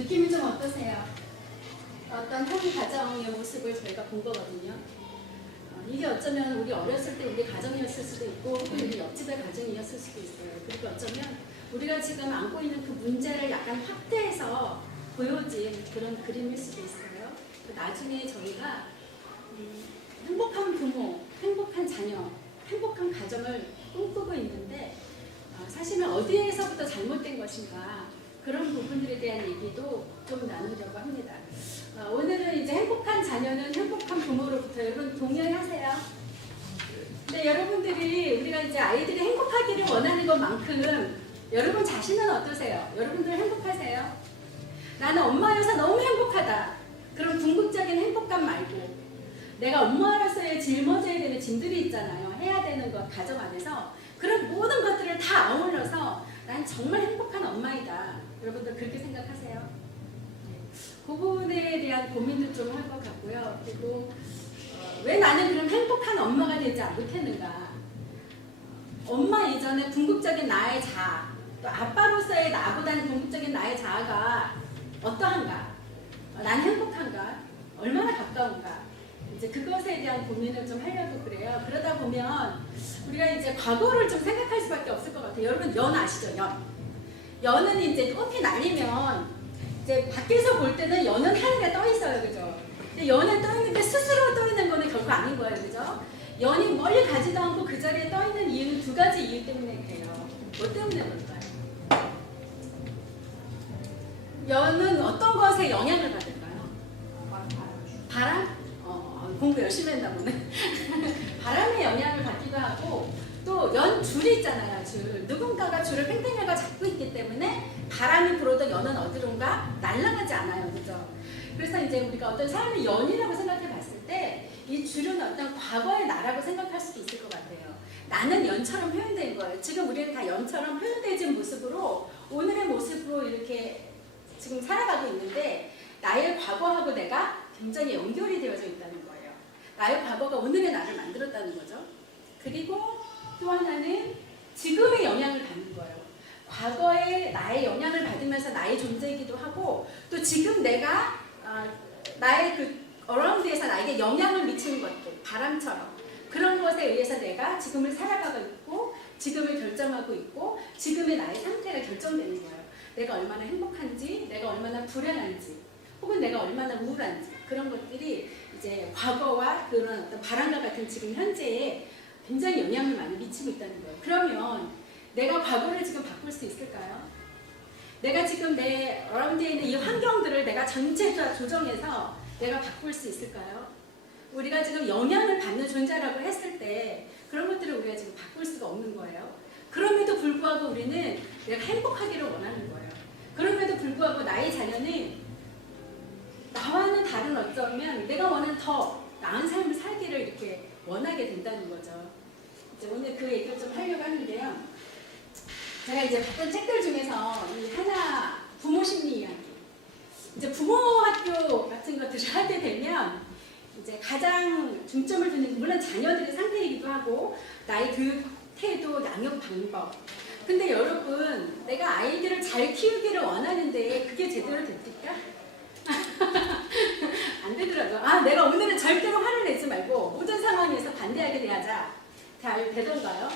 느낌이 좀 어떠세요? 어떤 한 가정의 모습을 저희가 본 거거든요. 이게 어쩌면 우리 어렸을 때 우리 가정이었을 수도 있고 혹은 우리 옆집의 가정이었을 수도 있어요. 그리고 어쩌면 우리가 지금 안고 있는 그 문제를 약간 확대해서 보여진 그런 그림일 수도 있어요. 나중에 저희가 행복한 부모, 행복한 자녀, 행복한 가정을 꿈꾸고 있는데 사실은 어디에서부터 잘못된 것인가 그런 부분들에 대한 얘기도 좀 나누려고 합니다. 오늘은 이제 행복한 자녀는 행복한 부모로부터 여러분 동의하세요? 근데 여러분들이 우리가 이제 아이들이 행복하기를 원하는 것만큼 여러분 자신은 어떠세요? 여러분들 행복하세요? 나는 엄마여서 너무 행복하다. 그런 궁극적인 행복감 말고 내가 엄마로서의 짊어져야 되는 짐들이 있잖아요. 해야 되는 것 가정 안에서 그런 모든 것들을 다 아울러서 난 정말 행복한 엄마이다. 여러분들 그렇게 생각하세요? 그 부분에 대한 고민도 좀 할 것 같고요. 그리고 왜 나는 그런 행복한 엄마가 되지 못했는가? 엄마 이전에 궁극적인 나의 자아, 또 아빠로서의 나보다는 궁극적인 나의 자아가 어떠한가? 난 행복한가? 얼마나 가까운가? 이제 그것에 대한 고민을 좀 하려고 그래요. 그러다 보면 우리가 이제 과거를 좀 생각할 수밖에 없을 것 같아요. 여러분 연 아시죠? 연은 이제 꽃이 날리면 이제 밖에서 볼 때는 연은 하늘에 떠 있어요, 그죠? 근데 연은 떠 있는데 스스로 떠 있는 거는 결코 아닌 거예요, 그죠? 연이 멀리 가지도 않고 그 자리에 떠 있는 이유는 두 가지 이유 때문에 그래요. 뭐 때문에 그럴까요? 연은 어떤 것에 영향을 받을까요? 바람? 공부 열심히 했나 보네. 바람의 영향을 받기도 하고 또 연 줄이 있잖아요. 줄. 누군가가 줄을 팽팽하게 잡고 있기 때문에 바람이 불어도 연은 어디론가 날아가지 않아요. 그죠? 그래서 이제 우리가 어떤 삶의 연이라고 생각해 봤을 때 이 줄은 어떤 과거의 나라고 생각할 수도 있을 것 같아요. 나는 연처럼 표현된 거예요. 지금 우리는 다 연처럼 표현되진 모습으로 오늘의 모습으로 이렇게 지금 살아가고 있는데 나의 과거하고 내가 굉장히 연결이 되어져 있다는 거예요. 나의 과거가 오늘의 나를 만들었다는 거죠. 그리고 또 하나는 지금의 영향을 받는 거예요. 과거에 나의 영향을 받으면서 나의 존재이기도 하고 또 지금 내가 나의 그 어라운드에서 나에게 영향을 미치는 것들, 바람처럼 그런 것에 의해서 내가 지금을 살아가고 있고 지금을 결정하고 있고 지금의 나의 상태가 결정되는 거예요. 내가 얼마나 행복한지, 내가 얼마나 불안한지 혹은 내가 얼마나 우울한지 그런 것들이 이제 과거와 그런 어떤 바람과 같은 지금 현재에 굉장히 영향을 많이 미치고 있다는 거예요. 그러면 내가 과거를 지금 바꿀 수 있을까요? 내가 지금 내 어라운드에 있는 이 환경들을 내가 전체적으로 조정해서 내가 바꿀 수 있을까요? 우리가 지금 영향을 받는 존재라고 했을 때 그런 것들을 우리가 지금 바꿀 수가 없는 거예요. 그럼에도 불구하고 우리는 내가 행복하기를 원하는 거예요. 그럼에도 불구하고 나의 자녀는 나와는 다른 어쩌면 내가 원하는 더 나은 삶을 살기를 이렇게 원하게 된다는 거죠. 이제 오늘 그 얘기를 좀 하려고 하는데요. 제가 이제 봤던 책들 중에서 이 하나 부모 심리 이야기. 이제 부모 학교 같은 것들을 하게 되면 이제 가장 중점을 두는 물론 자녀들의 상태이기도 하고 나의 교육 태도, 양육 방법. 근데 여러분 내가 아이들을 잘 키우기를 원하는데 그게 제대로 됩니까? 안 되더라고요. 내가 오늘은 절대로 화를 내지 말고 모든 상황에서 반대하게 대하자. 잘 되던가요?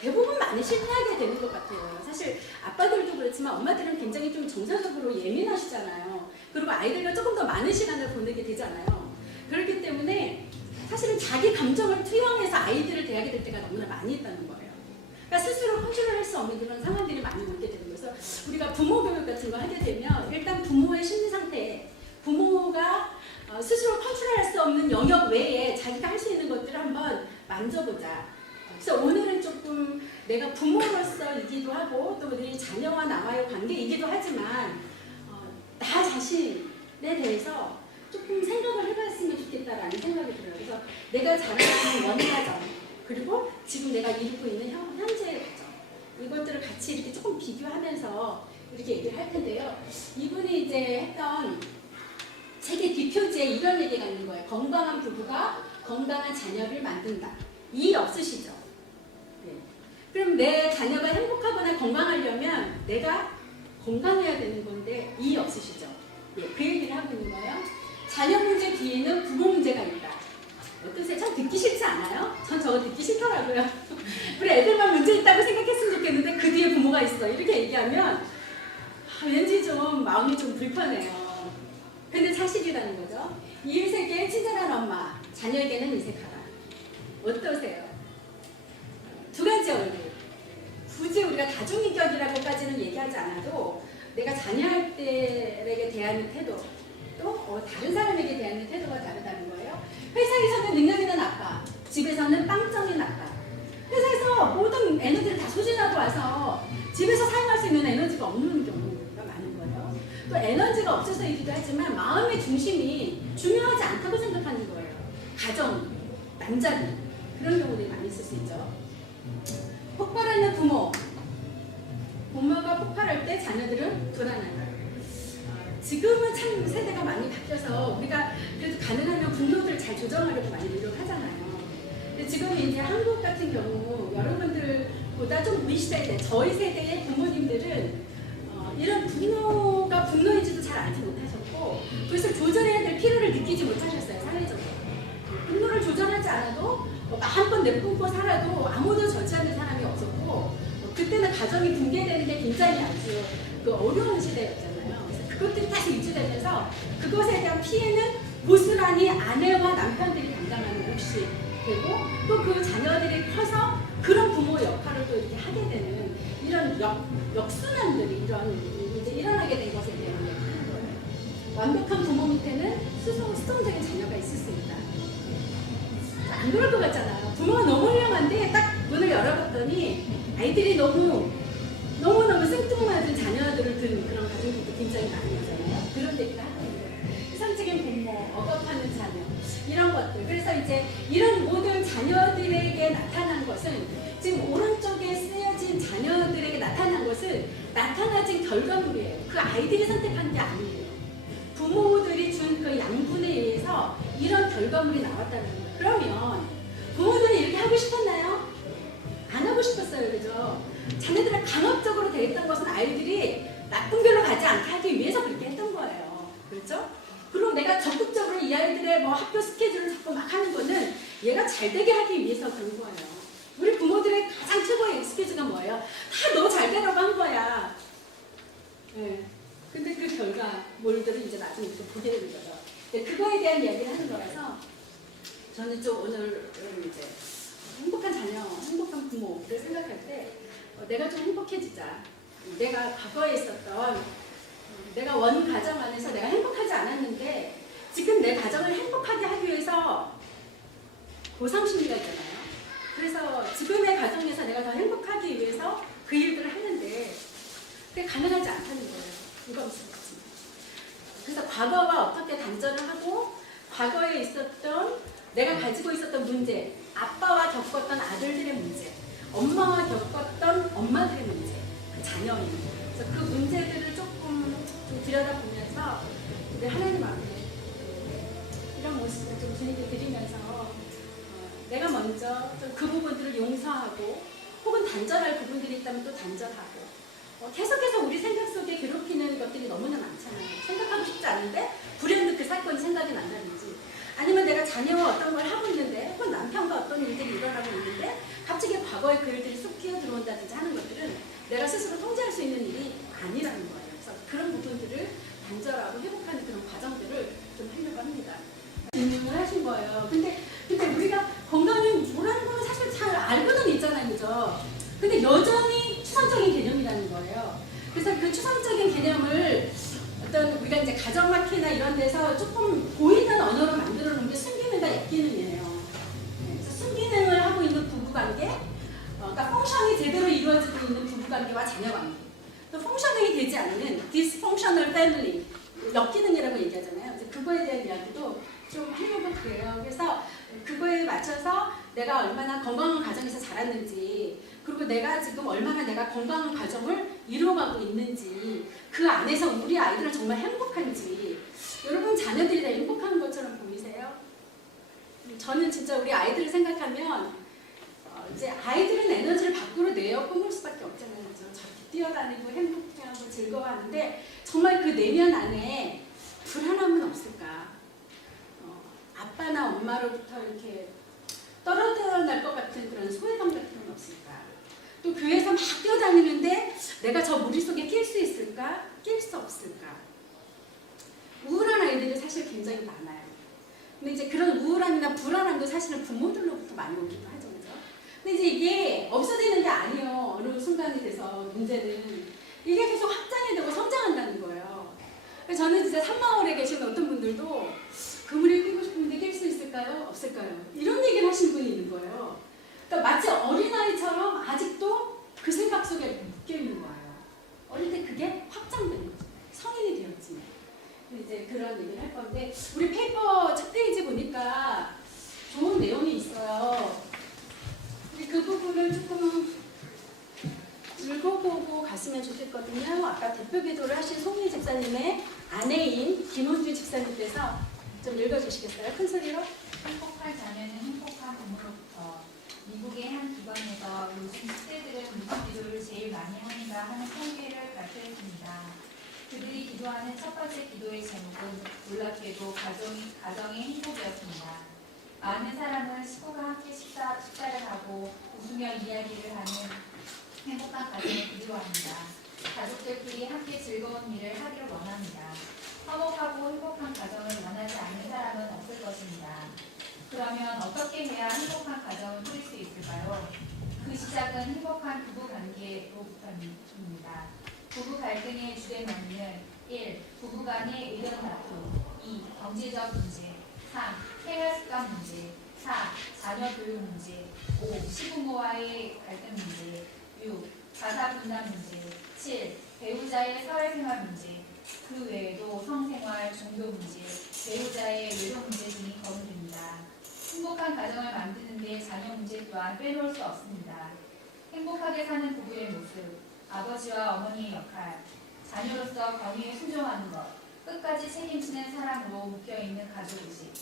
대부분 많이 실패하게 되는 것 같아요. 사실 아빠들도 그렇지만 엄마들은 굉장히 좀 정서적으로 예민하시잖아요. 그리고 아이들과 조금 더 많은 시간을 보내게 되잖아요. 그렇기 때문에 사실은 자기 감정을 투영해서 아이들을 대하게 될 때가 너무나 많이 있다는 거예요. 그러니까 스스로 컨트롤할 수 없는 그런 상황들이 많이 오게 되는 거예요. 그래서 우리가 부모 교육 같은 거 하게 되면 일단 부모의 심리 상태, 부모가 스스로 컨트롤할 수 없는 영역 외에 자기가 할 수 있는 것들을 한번 만져보자. 그래서 오늘은 조금 내가 부모로서이기도 하고 또 우리 자녀와 나와의 관계이기도 하지만 나 자신에 대해서 조금 생각을 해봤으면 좋겠다라는 생각이 들어요. 그래서 내가 자라나는 원가정 그리고 지금 내가 이루고 있는 현재의 과정 이것들을 같이 이렇게 조금 비교하면서 이렇게 얘기를 할 텐데요. 이분이 이제 했던 책의 뒷표지에 이런 얘기가 있는 거예요. 건강한 부부가 건강한 자녀를 만든다. 이 없으시죠? 네. 그럼 내 자녀가 행복하거나 건강하려면 내가 건강해야 되는 건데 이 없으시죠? 자녀 문제 뒤에는 부모 문제가 있다. 어떠세요? 참 듣기 싫지 않아요? 전 저거 듣기 싫더라고요. 우리 애들만 문제 있다고 생각했으면 좋겠는데 그 뒤에 부모가 있어. 이렇게 얘기하면 왠지 좀 마음이 좀 불편해요. 근데 사실이라는 거죠. 이웃에게 친절한 엄마, 자녀에게는 이색하다. 어떠세요? 두 가지 얼굴. 굳이 우리가 다중인격이라고까지는 얘기하지 않아도 내가 자녀들에게 대하는 태도, 또 다른 사람에게 대하는 태도가 다르다는 거예요. 회사에서는 능력 있는 아빠, 집에서는 빵점인 아빠. 회사에서 모든 에너지를 다 소진하고 와서 집에서 사용할 수 있는 에너지가 없는 경우가 많은 거예요. 또 에너지가 없어서이기도 하지만 마음의 중심이 중요하지 않다고 생각하는 거예요. 가정, 남자들 그런 경우들이 많이 있을 수 있죠. 폭발하는 부모. 부모가 폭발할 때 자녀들은 불안하다. 지금은 참 세대가 많이 바뀌어서 우리가 그래도 가능하면 분노를 잘 조정하려고 많이 노력하잖아요. 근데 지금 이제 한국 같은 경우 여러분들보다 좀 우리 세대, 저희 세대의 부모님들은 이런 분노인지도 잘 알지 못하셨고 그것을 조절해야 될 필요를 느끼지 못하셨어요. 사회적으로. 분노를 조절하지 않아도 마음껏 내뿜고 살아도 아무도 저지하는 사람이 없었고 그때는 가정이 붕괴되는 게 굉장히 아주 어려운 시대였잖아요. 그래서 그것들이 다시 유지되면서 그것에 대한 피해는 고스란히 아내와 남편들이 감당하는 몫이 되고 또 그 자녀들이 커서 그런 부모 역할을 또 이렇게 하게 되는 이런 역순환들이 이제 일어나게 된 것에 대한 얘기하는 거예요. 완벽한 부모 밑에는 수동적인 자녀가 있을 수 있다. 안 그럴 것 같잖아요. 부모가 너무 훌륭한데 딱 문을 열어봤더니 아이들이 너무너무 생뚱맞은 자녀들을 둔 그런 가정들도 굉장히 많이 있잖아요. 그런 얘기를 하는 거예요. 이상적인 부모, 억압하는 자녀 이런 것들. 그래서 이제 이런 모든 자녀들에게 나타난 것은 지금 오른쪽에 쓰여진 자녀들에게 나타난 것은 나타나진 결과물이에요. 그 아이들이 선택한 게 아니에요. 부모들이 준 그 양분에 의해서 이런 결과물이 나왔다는 거예요. 그러면 부모들이 이렇게 하고 싶었나요? 안 하고 싶었어요. 그죠? 자녀들을 강압적으로 대했던 것은 아이들이 나쁜 길로 가지 않게 하기 위해서 그렇게 했던 거예요. 그렇죠? 그리고 내가 적극적으로 이 아이들의 학교 스케줄을 자꾸 막 하는 거는 얘가 잘 되게 하기 위해서 그런 거예요. 우리 부모들의 가장 최고의 스케줄가 뭐예요? 다 너 잘 되라고 한 거야. 네. 근데 그 결과물들을 이제 나중에 또 보게 되는 거죠. 그거에 대한 이야기를 하는 거라서 저는 좀 오늘 이제 행복한 자녀, 행복한 부모를 생각할 때 내가 좀 행복해지자. 내가 과거에 있었던 내가 원 가정 안에서 내가 행복하지 않았는데 지금 내 가정을 행복하게 하기 위해서 보상심리가 있잖아요. 그래서 지금의 가정에서 내가 더 행복하기 위해서 그 일들을 하는데 그게 가능하지 않다는 거예요. 이거 없습니다. 그래서 과거와 어떻게 단절을 하고 과거에 있었던 내가 가지고 있었던 문제, 아빠와 겪었던 아들들의 문제, 엄마와 겪었던 엄마들의 문제, 그 자녀인. 그래서 그 문제들을 조금 좀 들여다보면서 우리 하나님 앞에 이런 모습을 좀 주님께 드리면서 내가 먼저 좀 그 부분들을 용서하고 혹은 단절할 부분들이 있다면 또 단절하고 계속해서 우리 생각 속에 괴롭히는 것들이 너무나 많잖아요. 생각하고 싶지 않은데 불현듯 그 사건이 생각이 난다든지 아니면 내가 자녀와 어떤 걸 하고 있는데 혹은 남편과 어떤 일들이 일어나고 있는데 갑자기 과거의 그 일들이 쑥 끼어들어온다든지 하는 것들은 내가 스스로 통제할 수 있는 일이 아니라는 거예요. 그래서 그런 부분들을 단절하고 회복하는 그런 과정들을 좀 하려고 합니다. 질문을 하신 거예요. 근데 우리가 건강이 뭐라는 거는 사실 잘 알고는 있잖아요. 그죠? 근데 여전히 추상적인 개념이라는 거예요. 그래서 그 추상적인 개념을 어떤 우리가 이제 가정마키나 이런 데서 조금 보이는 언어로 만들어 놓은 게 순기능과 역기능이에요. 그래서 순기능을 하고 있는 부부관계, 그러니까 펑션이 제대로 이루어지고 있는 부부관계와 자녀관계, 또 펑셔닝이 되지 않는 dysfunctional family, 역기능이라고 얘기하잖아요. 그래서 그거에 대한 이야기도 좀 하려고 그래요. 그래서 그거에 맞춰서 내가 얼마나 건강한 가정에서 자랐는지, 그리고 내가 지금 얼마나 내가 건강한 가정을 이루어가고 있는지, 그 안에서 우리 아이들은 정말 행복한지, 여러분 자녀들이 다 행복한 것처럼 보이세요? 저는 진짜 우리 아이들을 생각하면 이제 아이들은 에너지를 밖으로 내어 뿜을 수밖에 없잖아요. 그죠? 저렇게 뛰어다니고 행복해하고 즐거워하는데 정말 그 내면 안에 불안함은 없을까? 아빠나 엄마로부터 이렇게 떨어져 날 것 같은 그런 소외감 같은 건 없을까? 또 교회에서 막 뛰어다니는데 내가 저 무리 속에 낄 수 있을까? 낄 수 없을까? 우울한 아이들이 사실 굉장히 많아요. 근데 이제 그런 우울함이나 불안함도 사실은 부모들로부터 많이 오기도 하죠. 그죠? 근데 이제 이게 없어지는 게 아니에요. 어느 순간이 돼서 문제는 이게 계속 확장이 되고 성장한다는 거예요. 그래서 저는 진짜 산마을에 계신 어떤 분들도 그물을 끼고 싶은데 낄 수 있을까요? 없을까요? 이런 얘기를 하시는 분이 있는 거예요. 그러니까 마치 어린아이처럼 아직도 그 생각 속에 묶여 있는 거예요. 어릴 때 그게 확장된 거죠. 성인이 되었지만. 이제 그런 얘기를 할 건데 우리 페이퍼 첫 페이지 보니까 좋은 내용이 있어요. 우리 그 부분을 조금 읽어보고 갔으면 좋겠거든요. 아까 대표 기도를 하신 송희 집사님의 아내인 김원주 집사님께서 좀 읽어주시겠어요? 큰 소리로? 행복한 자녀는 행복한 부모로부터 미국의 한 기관에서 요즘 10대들은 무슨 기도를 제일 많이 하는가 하는 통계를 발표했습니다. 그들이 기도하는 첫 번째 기도의 제목은 놀랍게도 가정의 행복이었습니다. 많은 사람은 식구가 함께 식사를 하고 웃으며 이야기를 하는 행복한 가정을 그리워합니다. 가족들끼리 함께 즐거운 일을 하기를 원합니다. 화목하고 행복한 가정을 원하지 않는 사람은 없을 것입니다. 그러면 어떻게 해야 행복한 가정을 꾸릴 수 있을까요? 그 시작은 행복한 부부 관계로부터입니다. 부부 갈등의 주된 원인은 1. 부부 간의 의견 다툼 2. 경제적 문제 3. 생활 습관 문제 4. 자녀 교육 문제 5. 시부모와의 갈등 문제 6. 자사 분담 문제 7. 배우자의 사회생활 문제 그 외에도 성생활, 종교 문제, 배우자의 외도 문제 등이 거론됩니다. 행복한 가정을 만드는 데 자녀 문제 또한 빼놓을 수 없습니다. 행복하게 사는 부부의 모습, 아버지와 어머니의 역할, 자녀로서 권위에 순종하는 것, 끝까지 책임지는 사랑으로 묶여있는 가족의식,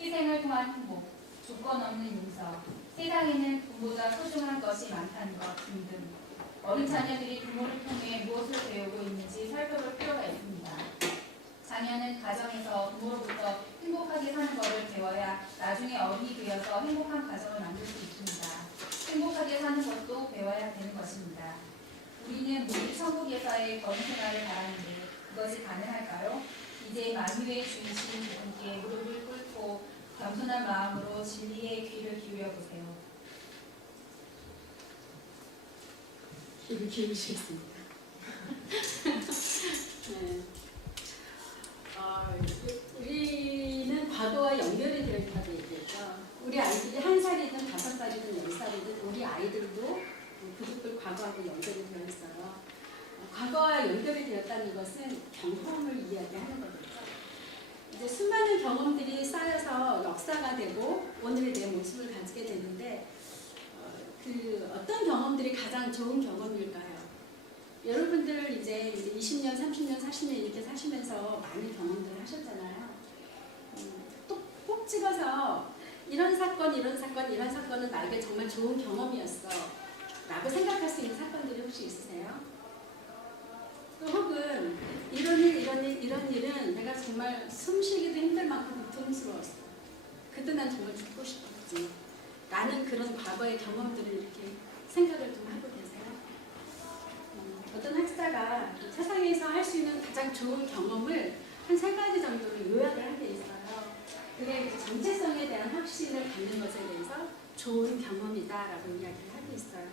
희생을 통한 행복, 조건 없는 용서, 세상에는 부모보다 소중한 것이 많다는 것 등등. 어린 자녀들이 부모를 통해 무엇을 배우고 있는지 살펴볼 필요가 있습니다. 자녀는 가정에서 부모로부터 행복하게 사는 것을 배워야 나중에 어른이 되어서 행복한 가정을 만들 수 있습니다. 행복하게 사는 것도 배워야 되는 것입니다. 우리는 모두 천국에서의 거룩 생활을 바라는데 그것이 가능할까요? 이제 만유의 주이신 그분께 무릎을 꿇고 겸손한 마음으로 진리의 귀를 기울여 보세요. 귀를 기울이시겠습니다. 네. 우리는 과거와 연결이 되어 있다고 얘기했죠. 우리 아이들이 1살이든 5살이든 10살이든 우리 아이들도 그것들 과거하고 연결이 되어 있어요. 과거와 연결이 되었다는 것은 경험을 이야기하는 거겠죠. 이제 수많은 경험들이 쌓여서 역사가 되고 오늘의 내 모습을 가지게 되는데 그 어떤 경험들이 가장 좋은 경험일까요? 여러분들 이제 20년, 30년, 40년 이렇게 사시면서 많은 경험들을 하셨잖아요. 또 꼭 집어서 이런 사건, 이런 사건은 나에게 정말 좋은 경험이었어 라고 생각할 수 있는 사건들이 혹시 있으세요? 또 혹은 이런 일은 내가 정말 숨쉬기도 힘들 만큼 고통스러웠어. 그때 난 정말 죽고 싶었지. 라는 그런 과거의 경험들을 이렇게 생각을 좀 하고 계세요. 어떤 학자가 세상에서 할 수 있는 가장 좋은 경험을 한 3가지 정도로 요약을 한 게 있어요. 그게 정체성에 대한 확신을 갖는 것에 대해서 좋은 경험이다라고 이야기를 하고 있어요.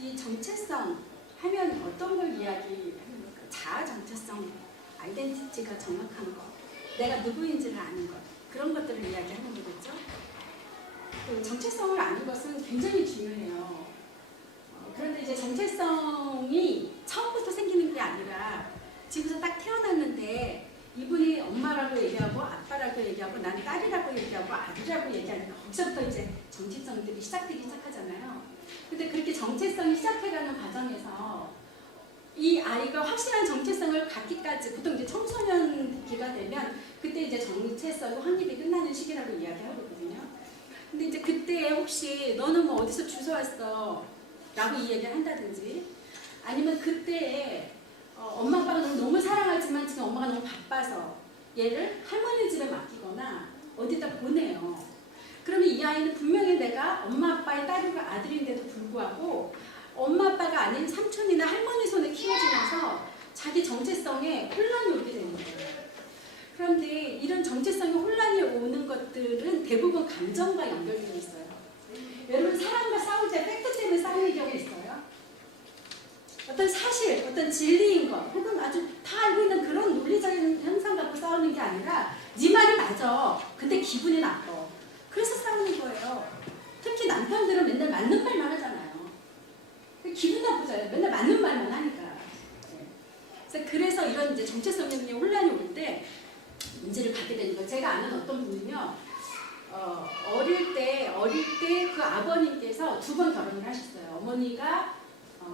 이 정체성 하면 어떤 걸 이야기하는 걸까요? 자아 정체성, 아이덴티티가 정확한 것, 내가 누구인지를 아는 것, 그런 것들을 이야기하는 거겠죠. 그 정체성을 아는 것은 굉장히 중요해요. 그런데 이제 정체성이 처음부터 생기는 게 아니라 집에서 딱 태어났는데 이분이 엄마라고 얘기하고 아빠라고 얘기하고 난 딸이라고 얘기하고 아들이라고 얘기하니까 거기서부터 이제 정체성들이 시작되기 시작하잖아요. 근데 그렇게 정체성이 시작해가는 과정에서 이 아이가 확실한 정체성을 갖기까지 보통 이제 청소년기가 되면 그때 이제 정체성 확립이 끝나는 시기라고 이야기하거든요. 근데 이제 그때 혹시 너는 뭐 어디서 주워왔어? 라고 이야기를 한다든지 아니면 그때 엄마 아빠가 너무 사랑하지만 지금 엄마가 너무 바빠서 얘를 할머니 집에 맡기거나 어디다 보내요. 그러면 이 아이는 분명히 내가 엄마 아빠의 딸이고 아들인데도 불구하고 엄마 아빠가 아닌 삼촌이나 할머니 손에 키워지면서 자기 정체성에 혼란이 오게 되는 거예요. 그런데 이런 정체성에 혼란이 오는 것들은 대부분 감정과 연결되어 있어요. 여러분 사람과 싸울 때 팩트 때문에 싸우는 경우 있어요? 어떤 사실, 어떤 진리인 것, 혹은 아주 다 알고 있는 그런 논리적인 현상 갖고 싸우는 게 아니라 네 말이 맞아. 근데 기분이 나빠. 그래서 싸우는 거예요. 특히 남편들은 맨날 맞는 말만 하잖아요. 기분 나쁘잖아요. 맨날 맞는 말만 하니까. 그래서 이런 이제 정체성에 혼란이 올 때 문제를 갖게 되는 거예요. 제가 아는 어떤 분은요, 어릴 때 그 아버님께서 2번 결혼을 하셨어요. 어머니가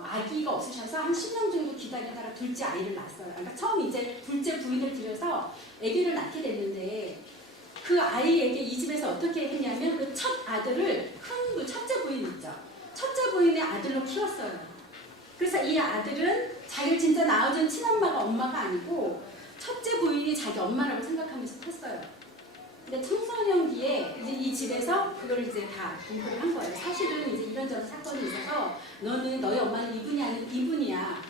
아기가 없으셔서 한 10년 정도 기다리다가 둘째 아이를 낳았어요. 그러니까 처음 이제 둘째 부인을 들여서 아기를 낳게 됐는데 그 아이에게 이 집에서 어떻게 했냐면 그 첫 아들을 큰 그 첫째 부인 있죠. 첫째 부인의 아들로 키웠어요. 그래서 이 아들은 자기를 진짜 낳아준 친엄마가 엄마가 아니고 첫째 부인이 자기 엄마라고 생각하면서 컸어요. 근데 청소년기에 이제 이 집에서 그걸 이제 다 공부를 한 거예요. 사실은 이제 이런저런 사건이 있어서 너는 너희 엄마는 이분이 아닌 이분이야.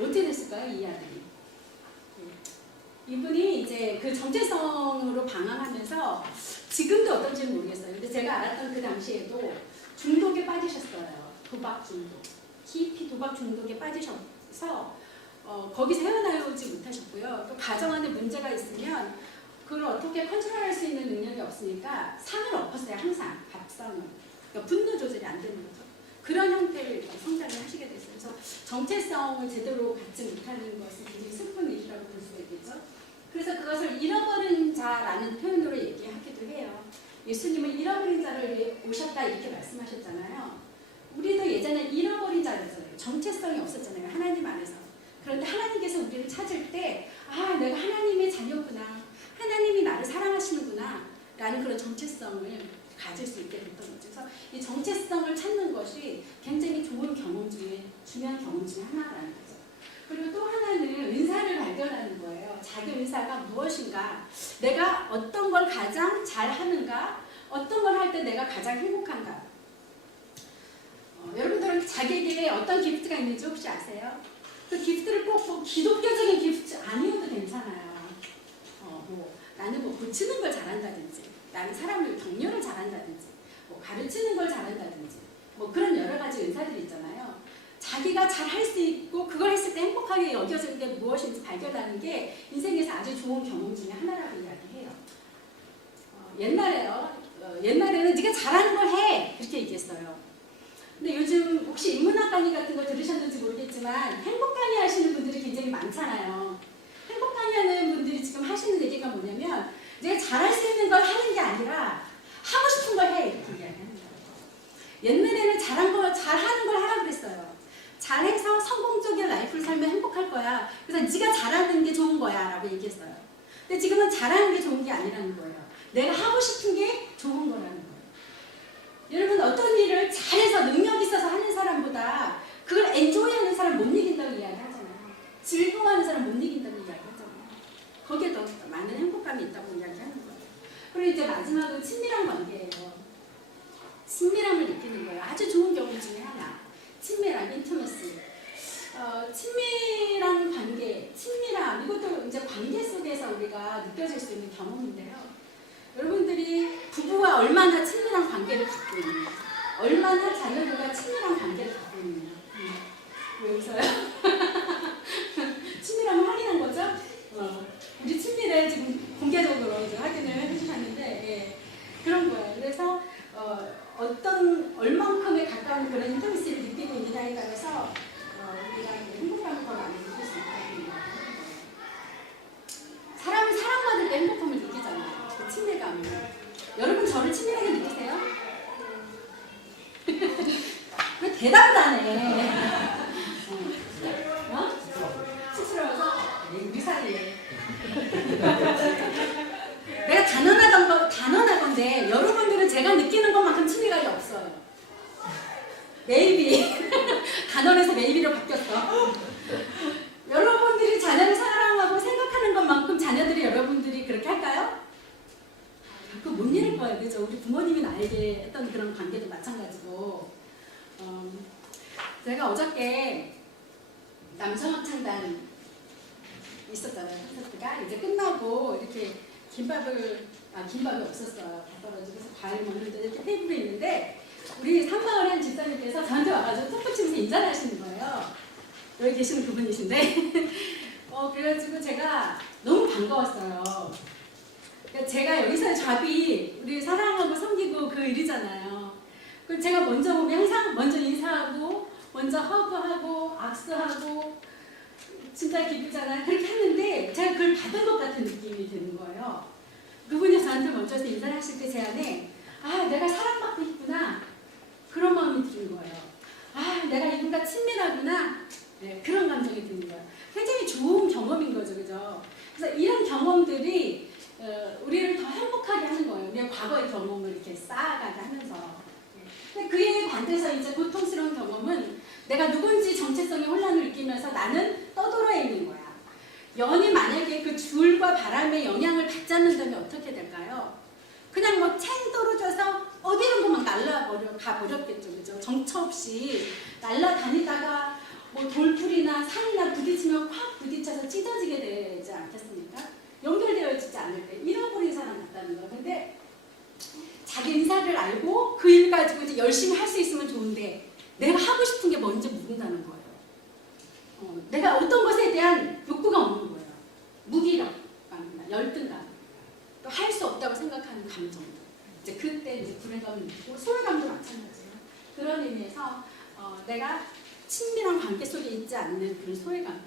어떻게 됐을까요, 이 아들이? 이분이 이제 그 정체성으로 방황하면서 지금도 어떤지는 모르겠어요. 근데 제가 알았던 그 당시에도 중독에 빠지셨어요. 도박 중독. 깊이 도박 중독에 빠지셔서 거기서 헤어나오지 못하셨고요. 또 가정 안에 문제가 있으면 그걸 어떻게 컨트롤할 수 있는 능력이 없으니까 상을 엎었어요. 항상 밥상을. 그러니까 분노 조절이 안 되는 거죠. 그런 형태를 성장을 하시게 됐어요. 그래서 정체성을 제대로 갖지 못하는 것은 굉장히 슬픈 일이라고 볼 수가 있겠죠. 그래서 그것을 잃어버린 자라는 표현으로 얘기하기도 해요. 예수님은 잃어버린 자를 위해 오셨다 이렇게 말씀하셨잖아요. 우리도 예전에 잃어버린 자였잖아요. 정체성이 없었잖아요. 하나님 안에서. 그런데 하나님께서 우리를 찾을 때 아, 내가 하나님의 자녀구나. 하나님이 나를 사랑하시는구나. 라는 그런 정체성을 가질 수 있게 됐던 거죠. 그래서 이 정체성을 찾는 것이 굉장히 좋은 경험 중에 중요한 경험 중에 하나라는 거죠. 그리고 또 하나는 은사를 발견하는 거예요. 자기 은사가 무엇인가, 내가 어떤 걸 가장 잘하는가, 어떤 걸 할 때 내가 가장 행복한가. 여러분들은 자기에게 어떤 기프트가 있는지 혹시 아세요? 그 기프트를 꼭 기독교적인 기프트 아니어도 괜찮아요. 나는 고치는 걸 잘한다든지, 나는 사람을 격려를 잘한다든지, 가르치는 걸 잘한다든지, 그런 여러 가지 은사들이 있잖아요. 자기가 잘 할 수 있고 그걸 했을 때 행복하게 여겨지는 게 무엇인지 발견하는 게 인생에서 아주 좋은 경험 중에 하나라고 이야기해요. 옛날에는 네가 잘하는 걸 해! 그렇게 얘기했어요. 근데 요즘 혹시 인문학 강의 같은 거 들으셨는지 모르겠지만 행복 강의 하시는 분들이 굉장히 많잖아요. 행복 강의 하는 분들이 지금 하시는 얘기가 뭐냐면 내가 잘할 수 있는 걸 하는 게 아니라 하고 싶은 걸 해! 이렇게 이야기하는 거예요. 옛날에는 잘하는 걸 하라고 그랬어요. 잘해서 성공적인 라이프를 살면 행복할 거야. 그래서 네가 잘하는 게 좋은 거야 라고 얘기했어요. 근데 지금은 잘하는 게 좋은 게 아니라는 거예요. 내가 하고 싶은 게 좋은 거라는 거예요. 여러분 어떤 일을 잘해서 능력 있어서 하는 사람보다 그걸 엔조이하는 사람 못 이긴다고 이야기하잖아요. 즐거워하는 사람 못 이긴다고 이야기하잖아요. 거기에 더 많은 행복감이 있다고 이야기하는 거예요. 그리고 이제 마지막은 친밀한 관계예요. 친밀함을 느끼는 거예요. 아주 좋은 경험 중에 하나. 친밀함, 인티머시. 친밀한 관계, 친밀함. 이것도 이제 관계 속에서 우리가 느껴질 수 있는 경험인데요. 여러분들이 부부와 얼마나 친밀한 관계를 갖고 있느냐, 얼마나 자녀들과 친밀한 관계를 갖고 있느냐. 왜 웃어요? 친밀함을 확인한 거죠? 우리 친밀해 지금 공개적으로 이제 확인을 해주셨는데, 예, 그런 거예요. 그래서 얼만큼에 가까운 그런 인터미시를 느끼고 있느냐에 따라서 우리가 행복감을 더 많이 느낄 수 있다는 거예요. 사람은 사랑받을 때 행복함을 느끼잖아요. 그 친밀감을. 여러분 저를 친밀하게 느끼세요? 왜 대답을 안 해? 쑥스러워서? 미사리에. 내가 단언하건데 여러분들은 제가 느끼는 것만큼 친밀감이 없어요. 메이비. 단언에서 메이비로 바뀌었어. 여러분들이 자녀를 사랑하고 생각하는 것만큼 자녀들이 여러분들이 그렇게 할까요? 거예요. 그죠? 우리 부모님이 나에게 했던 그런 관계도 마찬가지고. 제가 어저께 남성합창단 있었잖아요. 콘서트가 이제 끝나고 이렇게 김밥이 없었어요. 다 떨어지고 그래서 과일 먹는데 이렇게 테이블에 있는데 우리 산마을 한 집사님께서 저한테 와가지고 톡 치면서 인사를 하시는 거예요. 여기 계시는 그분이신데 그래가지고 제가 너무 반가웠어요. 그러니까 제가 여기서의 잡이 우리 사랑하고 섬기고 그 일이잖아요. 그래서 제가 먼저 보면 항상 먼저 인사하고 먼저 허그하고 악수하고 진짜 기쁘잖아요. 그렇게 했는데 제가 그걸 받은 것 같은 느낌이 드는 거예요. 그분이 저한테 먼저 인사를 하실 때 제 안에 내가 사랑받고 있구나 그런 마음이 드는 거예요. 내가 이분과 친밀하구나 네, 그런 감정이 드는 거예요. 굉장히 좋은 경험인 거죠. 그죠? 그래서 이런 경험들이 우리를 더 행복하게 하는 거예요. 우리의 과거의 경험을 이렇게 쌓아가게 하면서. 근데 그에 반대서 이제 고통스러운 경험은 내가 누군지 정체성의 혼란을 느끼면서 나는 떠돌아 있는 거야. 연이 만약에 그 줄과 바람의 영향을 받지 않는다면 어떻게 될까요? 그냥 뭐 챙 떨어져서 어디로 막 가버렸겠죠. 그죠? 정처 없이 날아다니다가 뭐 돌풀이나 산이나 부딪히면 확 부딪혀서 찢어지게 되지 않겠습니까? 연결되어 있지 않을 때 잃어버린 사람 같다는 거예요. 근데 자기 인사를 알고 그 일 가지고 이제 열심히 할 수 있으면 좋은데 내가 하고 싶은 게 뭔지 모른다는 거예요. 내가 어떤 것에 대한 욕구가 없는 거예요. 무기력감이나 열등감, 또 할 수 없다고 생각하는 감정들. 이제 그때 이제 불안감을 느끼고 소외감도 마찬가지예요. 그런 의미에서 내가 친밀한 관계 속에 있지 않는 그런 소외감.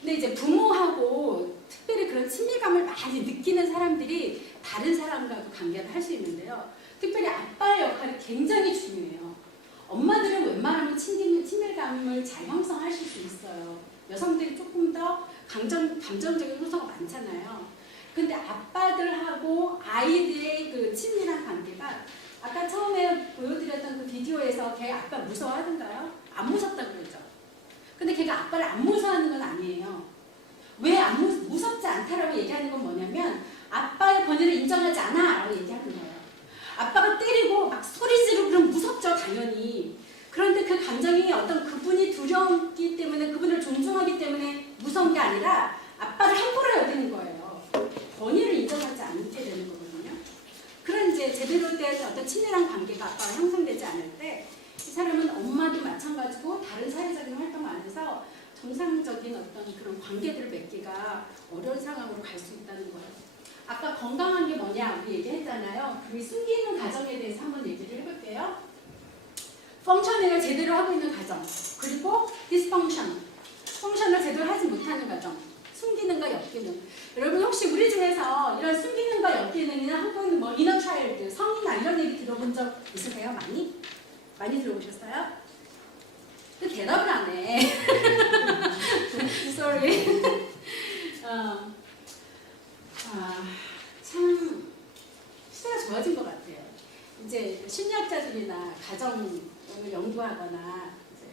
근데 이제 부모하고 특별히 그런 친밀감을 많이 느끼는 사람들이 다른 사람과도 관계를 할 수 있는데요. 특별히 아빠의 역할이 굉장히 중요해요. 엄마들은 웬만하면 친밀감을 잘 형성하실 수 있어요. 여성들이 조금 더 감정적인 요소가 많잖아요. 근데 아빠들하고 아이들의 그 친밀한 관계가 아까 처음에 보여드렸던 그 비디오에서 걔 아빠 무서워하던가요? 안 무섭다고 그러죠. 근데 걔가 아빠를 안 무서워하는 건 아니에요. 왜 무섭지 않다라고 얘기하는 건 뭐냐면 아빠의 권위를 인정하지 않아 라고 얘기하는 거예요. 아빠가 때리고 막 소리 지르고 그럼 무섭죠 당연히. 그런데 그 감정이 어떤 그분이 두렵기 때문에 그분을 존중하기 때문에 무서운 게 아니라 아빠를 함부로 여기는 거예요. 권위를 인정하지 않게 되는 거거든요. 그런 이제 제대로 된 어떤 친밀한 관계가 아빠가 형성되지 않을 때 이 사람은 엄마도 마찬가지고 다른 사회적인 활동 안에서 정상적인 어떤 그런 관계들을 맺기가 어려운 상황으로 갈 수 있다는 거예요. 아까 건강한 게 뭐냐 우리 얘기했잖아요. 그 숨기는 가정에 대해서 한번 얘기를 해볼게요. 펑셔닝을 제대로 하고 있는 가정, 그리고 디스펑션, 펑션을 제대로 하지 못하는 가정, 숨기는과 엮이는. 여러분 혹시 우리 중에서 이런 숨기는과 엮이는이나 혹은 뭐 이너 차일드, 성이나 이런 얘기 들어본 적 있으세요? 많이 들어보셨어요? 그 대답을 안 해. Sorry. 참 시대가 좋아진 것 같아요. 이제 심리학자들이나 가정을 연구하거나 이제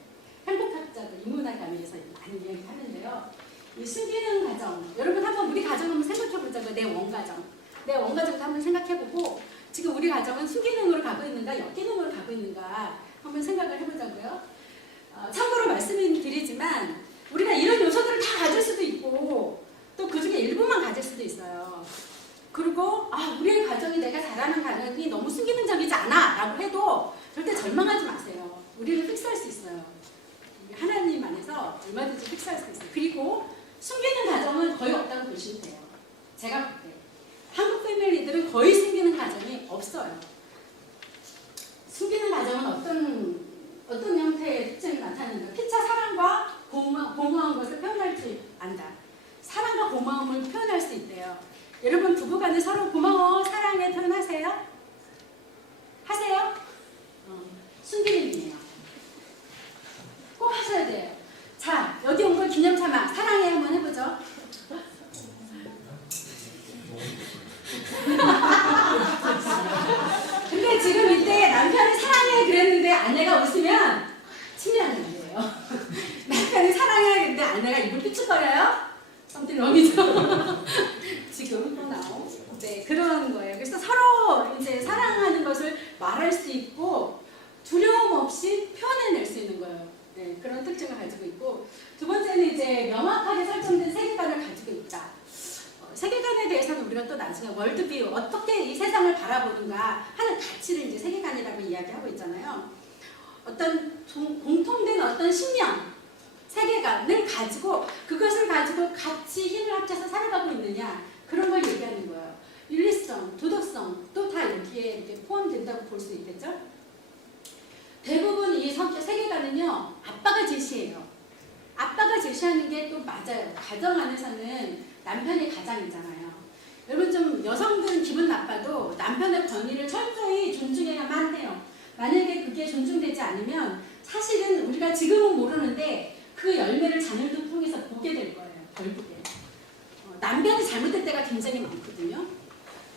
행복학자들, 인문학관에서 많이 이야기하는데요. 이 숨기는 가정, 여러분 한번 우리 가정 한번 생각해보자고요. 내 원가정. 내 원가정도 한번 생각해보고 지금 우리 가정은 수기능으로 가고 있는가 역기능으로 가고 있는가 한번 생각을 해보자고요. 참고로 말씀드리지만 우리가 이런 요소들을 다 가질 수도 있고 또 그중에 일부만 가질 수도 있어요. 그리고 우리의 가정이 내가 잘하는 가정이 너무 숨기능적이지 않아 라고 해도 절대 절망하지 마세요. 우리는 픽스할 수 있어요. 하나님 안에서 얼마든지 픽스할 수 있어요. 그리고 숨기는 가정은 거의 없다고 보시면 돼요. 제가 볼 때 한국 패밀리들은 거의 숨기는 가정이 없어요. 숨기는 가정은 어떤 형태의 특징이 나타나는가? 피차 사랑과 고마운 것을 표현할 줄 안다. 사랑과 고마움을 표현할 수 있대요. 여러분 부부간에 서로 고마워, 사랑해 표현하세요? 하세요? 숨기는이에요. 꼭 하셔야 돼요. 자, 여기 온 걸 기념삼아 사랑해 한번 해보죠. 근데 지금 이때 남편이 사랑해 그랬는데 아내가 웃으면 친밀한 관계예요. 남편이 사랑해 그랬는데 아내가 입을 삐죽거려요? something wrong이죠. 지금 또 나오. 네, 그런 거예요. 그래서 서로 이제 세계관에 대해서는 우리가 또 나중에 월드뷰, 어떻게 이 세상을 바라보는가 하는 가치를 이제 세계관이라고 이야기하고 있잖아요. 어떤 공통된 어떤 신념, 세계관을 가지고 그것을 가지고 같이 힘을 합쳐서 살아가고 있느냐, 그런 걸 얘기하는 거예요. 윤리성, 도덕성 또 다 여기에 이렇게 포함된다고 볼 수 있겠죠? 대부분 이 성격 세계관은요, 아빠가 제시해요. 아빠가 제시하는 게 또 맞아요. 가정 안에서는 남편이 가장이잖아요. 여러분, 좀 여성들은 기분 나빠도 남편의 권위를 철저히 존중해야만 해요. 만약에 그게 존중되지 않으면 사실은 우리가 지금은 모르는데 그 열매를 자녀들 통해서 보게 될 거예요. 결국에. 남편이 잘못될 때가 굉장히 많거든요.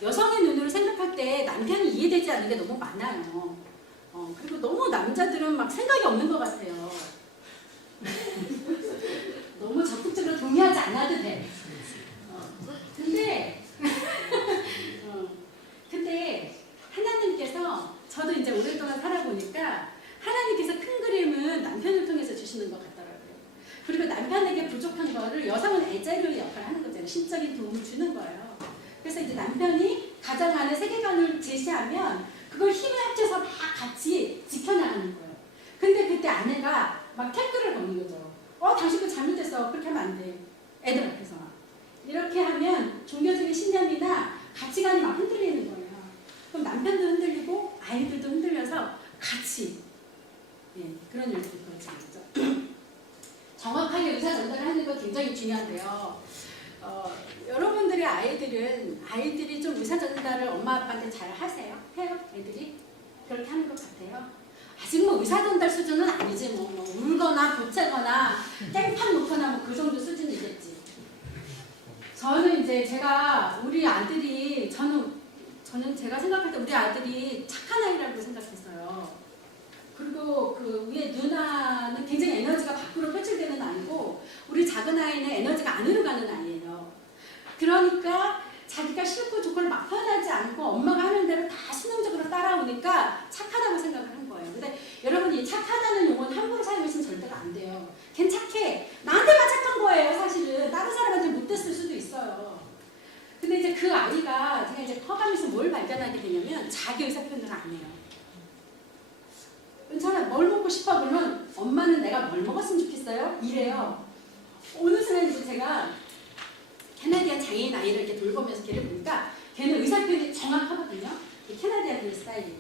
여성의 눈으로 생각할 때 남편이 이해되지 않는 게 너무 많아요. 그리고 너무 남자들은 막 생각이 없는 것 같아요. 너무 적극적으로 동의하지 않아도 돼. 근데 하나님께서, 저도 이제 오랫동안 살아보니까 하나님께서 큰 그림은 남편을 통해서 주시는 것 같더라고요. 그리고 남편에게 부족한 거를 여성은 애자르의 역할을 하는 거잖아요. 신적인 도움을 주는 거예요. 그래서 이제 남편이 가정 안에 세계관을 제시하면 그걸 힘을 합쳐서 다 같이 지켜나가는 거예요. 근데 그때 아내가 막 태클을 거는 거죠. 당신 그 잘못됐어. 그렇게 하면 안 돼. 애들 앞에서. 이렇게 하면 종교적인 신념이나 가치관이 막 흔들리는 거예요. 그럼 남편도 흔들리고 아이들도 흔들려서 같이, 그런 일이 벌어지죠. 정확하게 의사 전달을 하는 거 굉장히 중요한데요. 여러분들의 아이들이 좀 의사 전달을 엄마 아빠한테 잘 하세요? 해요? 애들이? 그렇게 하는 것 같아요. 아직 뭐 의사 전달 수준은 아니지, 뭐 울거나 보채거나 땡판 놓거나 뭐 그 정도 수준이겠지. 저는 이제 우리 아들이, 저는 제가 생각할 때 우리 아들이 착한 아이라고 생각했어요. 그리고 그 위에 누나는 굉장히 에너지가 밖으로 표출되는 아이고, 우리 작은 아이는 에너지가 안으로 가는 아이예요. 그러니까 자기가 싫고 좋고를 막 표현하지 않고 엄마가 하는 대로 다 수능적으로 따라오니까 착하다고 생각을 한 거예요. 근데 여러분, 이 착하다는 용어는 함부로 사용하시면 절대로 안 돼요. 걔는 착해. 나한테만 착한 거예요, 사실은. 다른 사람한테 못됐을 수도 있어요. 근데 이제 그 아이가 제가 이제 커가면서 뭘 발견하게 되냐면 자기 의사 표현을 안 해요. 괜찮아, 뭘 먹고 싶어? 그러면 엄마는 내가 뭘 먹었으면 좋겠어요? 이래요. 어느 순간 이제 제가 캐나디안 장애인 아이를 이렇게 돌보면서 걔를 보니까 걔는 의사 표현이 정확하거든요. 캐나디안의 스타일이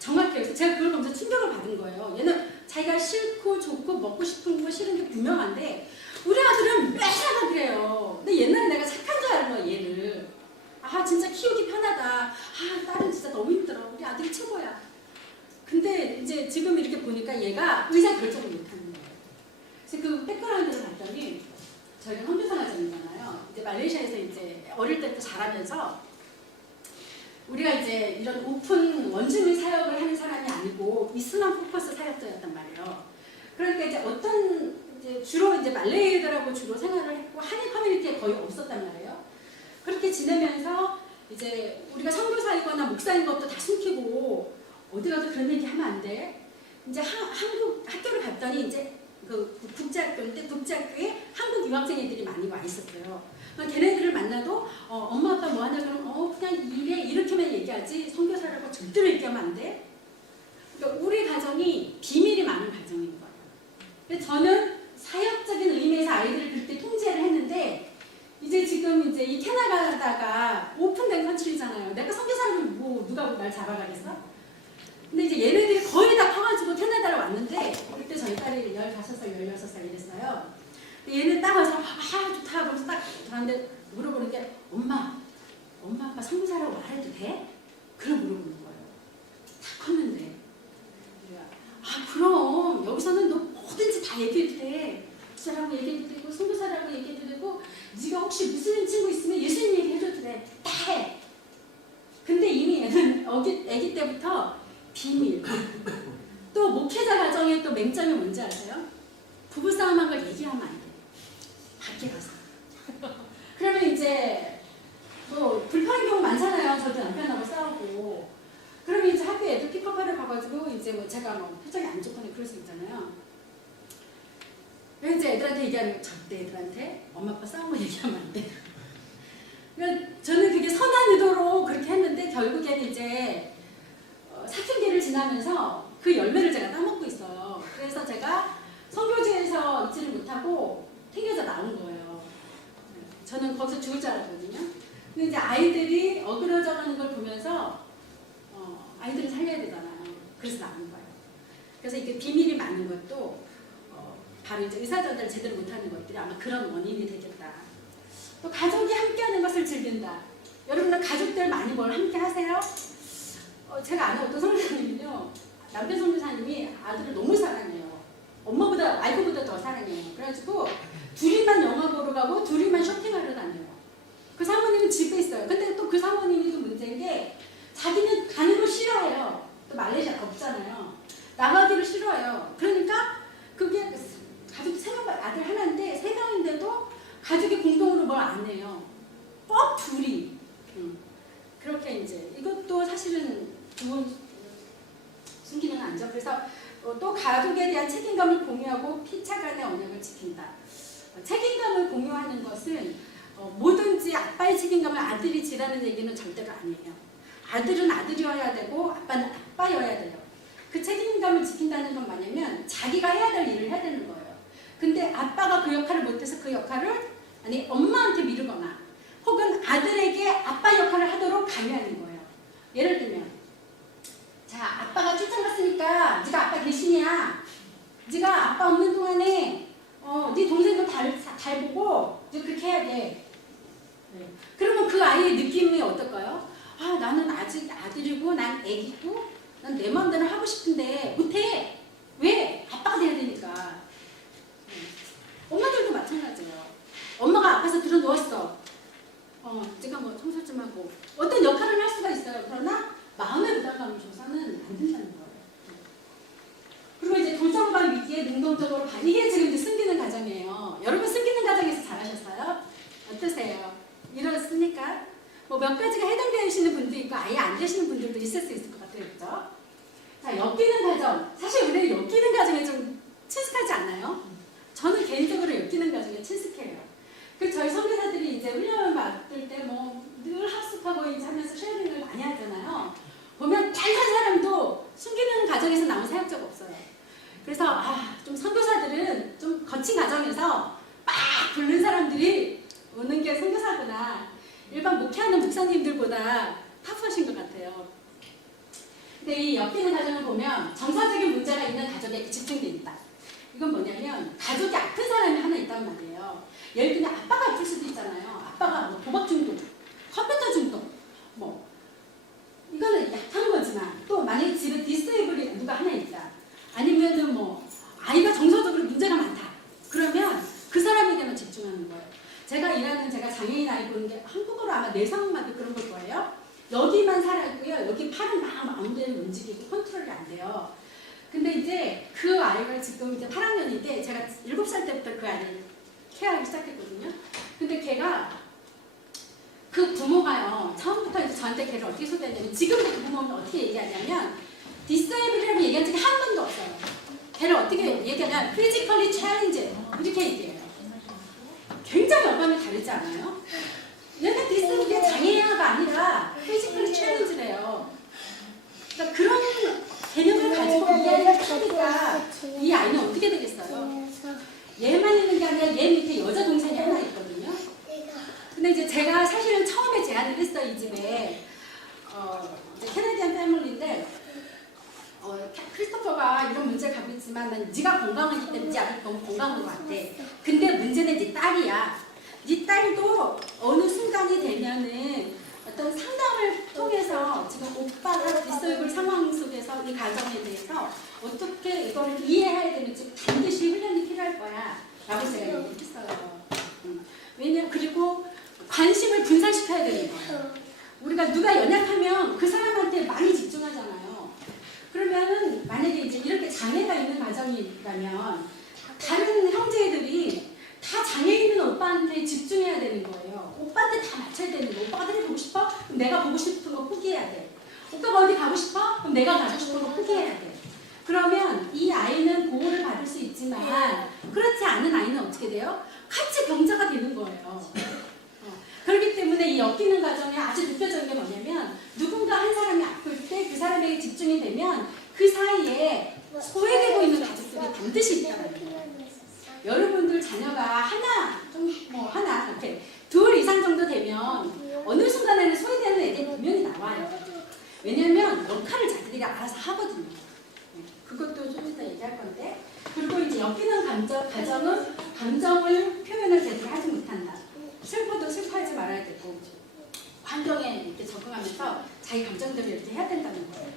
정확해요. 그래서 제가 그걸 보면서 충격을 받은 거예요. 얘는 자기가 싫고 좋고 먹고 싶은 거 싫은 게 분명한데 우리 아들은 매사가 그래요. 근데 옛날에 내가 착한 줄 아는 거야, 얘를. 진짜 키우기 편하다. 딸은 진짜 너무 힘들어. 우리 아들이 최고야. 근데 이제 지금 이렇게 보니까 얘가 의사 결정을 못하는 거예요. 그래서 그 백그라운드를 봤더니 저희가 선교사가정이잖아요. 이제 말레이시아에서 이제 어릴 때부터 자라면서 우리가 이제 이런 오픈 원주민 사역을 하는 사람이 아니고 이슬람 포커스 사역자였단 말이에요. 그러니까 이제 주로 이제 말레이들하고 주로 생활을 했고 한인 커뮤니티에 거의 없었단 말이에요. 그렇게 지내면서 이제 우리가 선교사이거나 목사인 것도 다 숨기고 어디 가도 그런 얘기 하면 안 돼. 이제 한국 학교를 갔더니 이제 그 국제학교인데 국제학교에 한국 유학생 애들이 많이 와 있었어요. 걔네들을 만나도 엄마 아빠 뭐 하냐 그러면 그냥 이래 이렇게만 얘기하지 선교사라고 절대로 얘기하면 안 돼. 그러니까 우리 가정이 비밀이 많은 가정인 거예요. 근데 저는 사역적인 의미에서 아이들을 그때 통제를 했는데 이제 지금 이제 이 캐나다가 오픈된 컨트리잖아요. 내가 선교사라면 뭐 누가 날 잡아가겠어? 근데 이제 얘네들이 거의 다 커가지고 캐나다로 왔는데 그때 저희 딸이 15살, 16살 이랬어요. 근데 얘는 딱 와서 좋다 그러면서 딱 저한테 물어보는 게 엄마 아빠 선교사라고 말해도 돼? 그럼 물어보는 거예요. 다 컸는데. 그럼 여기서는 너 뭐든지 다 얘기해도 돼. 목사라고 얘기해도 되고 선교사라고 얘기해도 되고 네가 혹시 무슬림 친구 있으면 예수님 얘기해줘도 돼. 다 해. 근데 이미 얘는 아기 때부터 비밀. 또 목회자 가정의 또 맹점이 뭔지 아세요? 부부싸움한 걸 얘기하면 안 돼. 밖에 가서. 그러면 이제 뭐 불편한 경우 많잖아요. 저도 남편하고 싸우고. 그러면 이제 학교 애들 픽업하러 가가지고 이제 뭐 제가 뭐 표정이 안 좋거나 그럴 수 있잖아요. 그래서 이제 애들한테 얘기하는 거 절대 애들한테 엄마 아빠 싸운 거 얘기하면 안 돼. 지나면서 그 열매를 제가 따먹고 있어요. 그래서 제가 선교지에서 있지를 못하고 튕겨져 나온 거예요. 저는 거기서 죽을 줄 알았거든요. 근데 이제 아이들이 어그러져 가는 걸 보면서 아이들을 살려야 되잖아요. 그래서 나온 거예요. 그래서 이게 비밀이 많은 것도 바로 이제 의사전달을 제대로 못하는 것들이 아마 그런 원인이 되겠다. 또 가족이 함께하는 것을 즐긴다. 여러분들 가족들 많이 뭘 함께 하세요? 제가 아는 어떤 선교사님은요, 남편 선교사님이 아들을 너무 사랑해요. 엄마보다 와이프보다 더 사랑해요. 그래가지고 둘이만 영화 보러 가고 둘이만 쇼핑하러 다녀요. 그 사모님은 집에 있어요. 근데 또 그 사모님이 좀 문제인 게 자기는 가는 걸 싫어해요. 또 말레이시아가 없잖아요. 나가기를 싫어해요. 그러니까 그게 가족 세 명, 아들 하나인데 세 명인데도 가족이 공동으로 뭘 안 해요. 꼭 둘이. 그렇게 이제 이것도 사실은 좋은 숨기는 안죠. 그래서 또 가족에 대한 책임감을 공유하고 피차 간의 언약을 지킨다. 책임감을 공유하는 것은 뭐든지 아빠의 책임감을 아들이 지라는 얘기는 절대로 아니에요. 아들은 아들이어야 되고 아빠는 아빠여야 돼요. 그 책임감을 지킨다는 건 뭐냐면 자기가 해야 될 일을 해야 되는 거예요. 근데 아빠가 그 역할을 못해서 그 역할을 아니 엄마한테 미루거나 혹은 아들에게 아빠 역할을 하도록 강요하는 거예요. 예를 들면 자 아빠가 출장 갔으니까 네가 아빠 대신이야. 네가 아빠 없는 동안에 네 동생도 잘 보고 네 그렇게 해야 돼. 네. 그러면 그 아이의 느낌이 어떨까요? 아 나는 아직 아들이고 난 애기고 난 내 마음대로 하고 싶은데 못해. 왜? 아빠가 돼야 되니까. 엄마들도 마찬가지예요. 엄마가 앞에서 들어 누웠어. 제가 뭐 청소 좀 하고 어떤 역할을 할 수가 있어요. 그러나 마음의 부담감을 줘서는 안 된다는 거예요. 그리고 이제 돌정방 위기에 능동적으로 이게 지금 이제 숨기는 가정이에요. 여러분 숨기는 가정에서 잘하셨어요? 어떠세요? 이렇습니까? 뭐 몇 가지가 해당되시는 분도 있고 아예 안 되시는 분들도 있을 수 있을 것 같아요. 그렇죠? 자, 엮이는 가정. 사실 우리 엮이는 가정에 좀 친숙하지 않나요? 저는 개인적으로 엮이는 가정에 친숙해요. 그 저희 선교사들이 이제 훈련을 받을 때 뭐 늘 학습하고 이제 하면서 쉐어링을 많이 하잖아요. 보면 단 한 사람도 숨기는 가정에서 나온 사역자가 없어요. 그래서 좀 선교사들은 좀 거친 가정에서 막 부른 사람들이 오는 게 선교사구나. 일반 목회하는 목사님들보다 타프하신 것 같아요. 근데 이 엮이는 가정을 보면 정서적인 문제가 있는 가족에 집중돼 있다. 이건 뭐냐면 가족이 아픈 사람이 하나 있단 말이에요. 예를 들면 아빠가 아플 수도 있잖아요. 아빠가 뭐 도박 중독, 컴퓨터 중독, 뭐 이거는 약한 거지만 또 만약에 집에 디스에이블이 누가 하나 있다. 아니면은 뭐 아이가 정서적으로 문제가 많다. 그러면 그 사람에게만 집중하는 거예요. 제가 장애인 아이 보는 게 한국어로 아마 내성마비 그런 걸 거예요. 여기만 살아있고요. 여기 팔은 막 아무데나 움직이고 컨트롤이 안 돼요. 근데 이제 그 아이가 지금 이제 8학년인데 제가 7살 때부터 그 아이를 케어하기 시작했거든요. 근데 걔가 그 부모가요. 처음부터 이제 저한테 걔를 어떻게 소개했냐면 지금 그 부모는 어떻게 얘기하냐면 디스에이블이라고 얘기한 적이 한 번도 없어요. 걔를 어떻게 얘기하냐면 physically challenged 이렇게 얘기해요. 굉장히 어감이 다르지 않아요? 얘는 디스에이블이 장애아가 아니라 physically challenged래요. 그러니까 그런 개념을 가지고 이야기를 하니까 이 아이는 어떻게 되겠어요? 얘만 있는 게 아니라 얘 밑에 여자 동생이 하나 있거든요. 근데 이제 제가 사실은 처음에 제안을 했어요. 이 집에 이제 캐나디안 패밀리인데 크리스토퍼가 이런 문제를 갖고 있지만 난 네가 건강하기 때문에 네 아들 너무 건강한 것 같아. 근데 문제는 네 딸이야. 네 딸도 어느 순간이 되면은 어떤 상담을 통해서 지금 오빠가 디스에이블 상황 속에서 이 가정에 대해서 어떻게 이거를 이해해야 되는지 반드시 훈련이 필요할 거야 라고 제가 얘기했어요. 왜냐면 그리고 관심을 분산시켜야 되는 거예요. 우리가 누가 연약하면 그 사람한테 많이 집중하잖아요. 그러면은 만약에 이제 이렇게 장애가 있는 가정이라면 다른 형제들이 다 장애 있는 오빠한테 집중해야 되는 거예요. 오빠한테 다 맞춰야 되는 거예요. 오빠가 어디 보고 싶어? 그럼 내가 보고 싶은 거 포기해야 돼. 오빠가 어디 가고 싶어? 그럼 내가 가고 싶은 거 포기해야 돼. 그러면 이 아이는 보호를 받을 수 있지만 그렇지 않은 아이는 어떻게 돼요? 같이 병자가 되는 거예요. 그렇기 때문에 이 엮이는 과정에 아주 대표적인 게 뭐냐면 누군가 한 사람이 아플 때 그 사람에게 집중이 되면 그 사이에 소외되고 있는 가족들이 반드시 있다는 거예요. 여러분들 자녀가 하나, 하나, 이렇게 둘 이상 정도 되면 어느 순간에는 소외되는 애들이 분명히 나와요. 왜냐면 역할을 자기들이 알아서 하거든요. 그것도 좀 이따 얘기할 건데. 그리고 이제 엮이는 가정은 감정을 표현을 제대로 하지 못한다. 슬퍼도 슬퍼하지 말아야 되고 환경에 이렇게 적응하면서 자기 감정대로 이렇게 해야 된다는 거예요.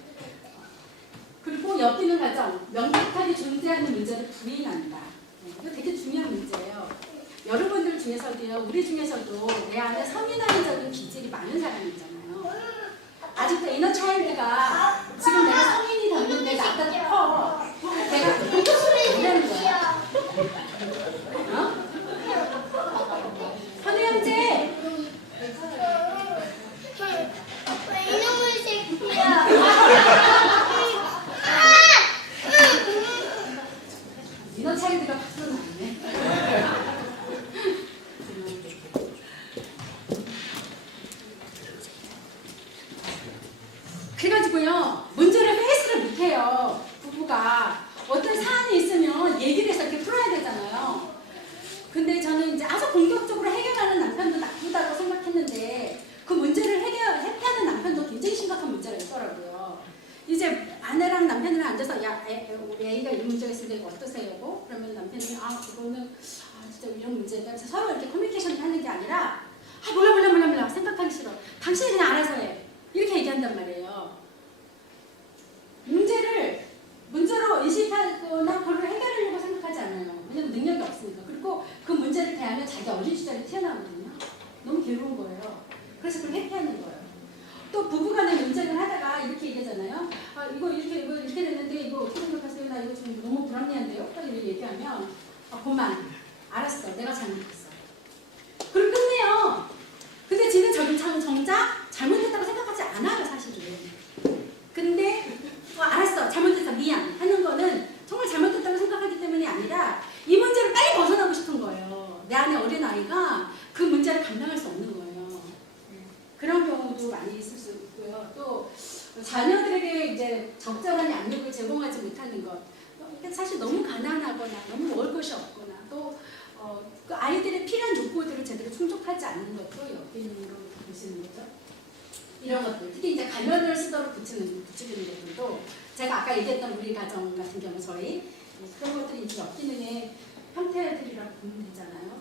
그리고 엮이는 가정, 명백하게 존재하는 문제를 부인한다. 이거 되게 중요한 문제예요. 여러분들 중에서도요, 우리 중에서도 내 안에 성인화적인 기질이 많은 사람이 있잖아요. 아직도 이너 차일드가 지금 내가 성인이 됐는데 나보다 더 커. 내가 뭐라는 거야? 어? 현우 형제! 이놈의 새끼야. 이너 차일드가 박수를 났네. 그래가지고요, 문제를 페이스를 못해요. 부부가 어떤 사안이 있으면 얘기를 해서 이렇게 풀어야 되잖아요. 근데 저는 이제 아주 공격적으로 해결하는 남편도 나쁘다고 생각했는데 그 문제를 해결하는 남편도 굉장히 심각한 문제가 있더라고요. 이제 아내랑 남편이랑 앉아서 야, 우리 애가 이 문제가 있을 때 어떠세요? 그러면 남편이 그거는 진짜 이런 문제다. 서로 이렇게 커뮤니케이션을 하는 게 아니라 몰라 생각하기 싫어. 당신이 그냥 알아서 해. 이렇게 얘기한단 말이에요. 문제로 인식하거나 그걸 해결하려고 생각하지 않아요. 왜냐면 능력이 없으니까. 그리고 그 문제를 대하면 자기 어린 시절이 튀어나오거든요. 너무 괴로운 거예요. 그래서 그걸 회피하는 거예요. 또 부부간에 문제를 하다가 이렇게 얘기하잖아요. 이거 이렇게 됐는데 이거 어떻게 생각하세요? 나 이거 좀 너무 불합리한데요? 딱 이렇게 얘기하면 그만. 알았어. 내가 잘못했어. 그럼 끝내요. 근데 지는 정작 잘못했다고 생각하지 않아요, 사실은. 근데 알았어, 잘못했어, 미안 하는 거는 정말 잘못했다고 생각하기 때문이 아니라 이 문제를 빨리 벗어나고 싶은 거예요. 내 안에 어린아이가 그 문제를 감당할 수 없는 거예요. 그런 경우도 많이 있을 수 있고요. 또 자녀들에게 이제 적절한 양육을 제공하지 못하는 것, 사실 너무 가난하거나 너무 먹을 것이 없거나 또 그 아이들의 필요한 욕구들을 제대로 충족하지 않는 것도 엮이는 걸 보시는 거죠. 이런 것들, 특히 이제 가면을 쓰도록 부추기는 것들도 제가 아까 얘기했던 우리 가정 같은 경우 저희 그런 것들이 이제 엮이는의 형태들이라고 보면 되잖아요.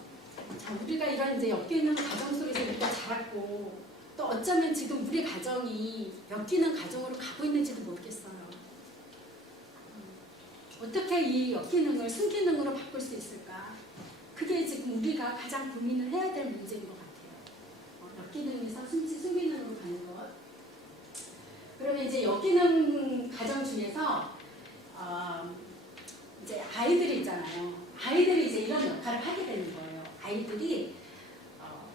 자, 우리가 이런 이제 엮이는 가정 속에서 우리가 자랐고 또 어쩌면 지금 우리 가정이 엮이는 가정으로 가고 있는지도 모르겠어요. 어떻게 이 엮이는을 순기능으로 바꿀 수 있을까? 그게 지금 우리가 가장 고민을 해야 될 문제인 것 같아요. 엮이능에서 순기능으로 가는 것. 그러면 이제 엮이능 가정 중에서 이제 아이들이 있잖아요. 아이들이 이제 이런 역할을 하게 되는 거예요. 아이들이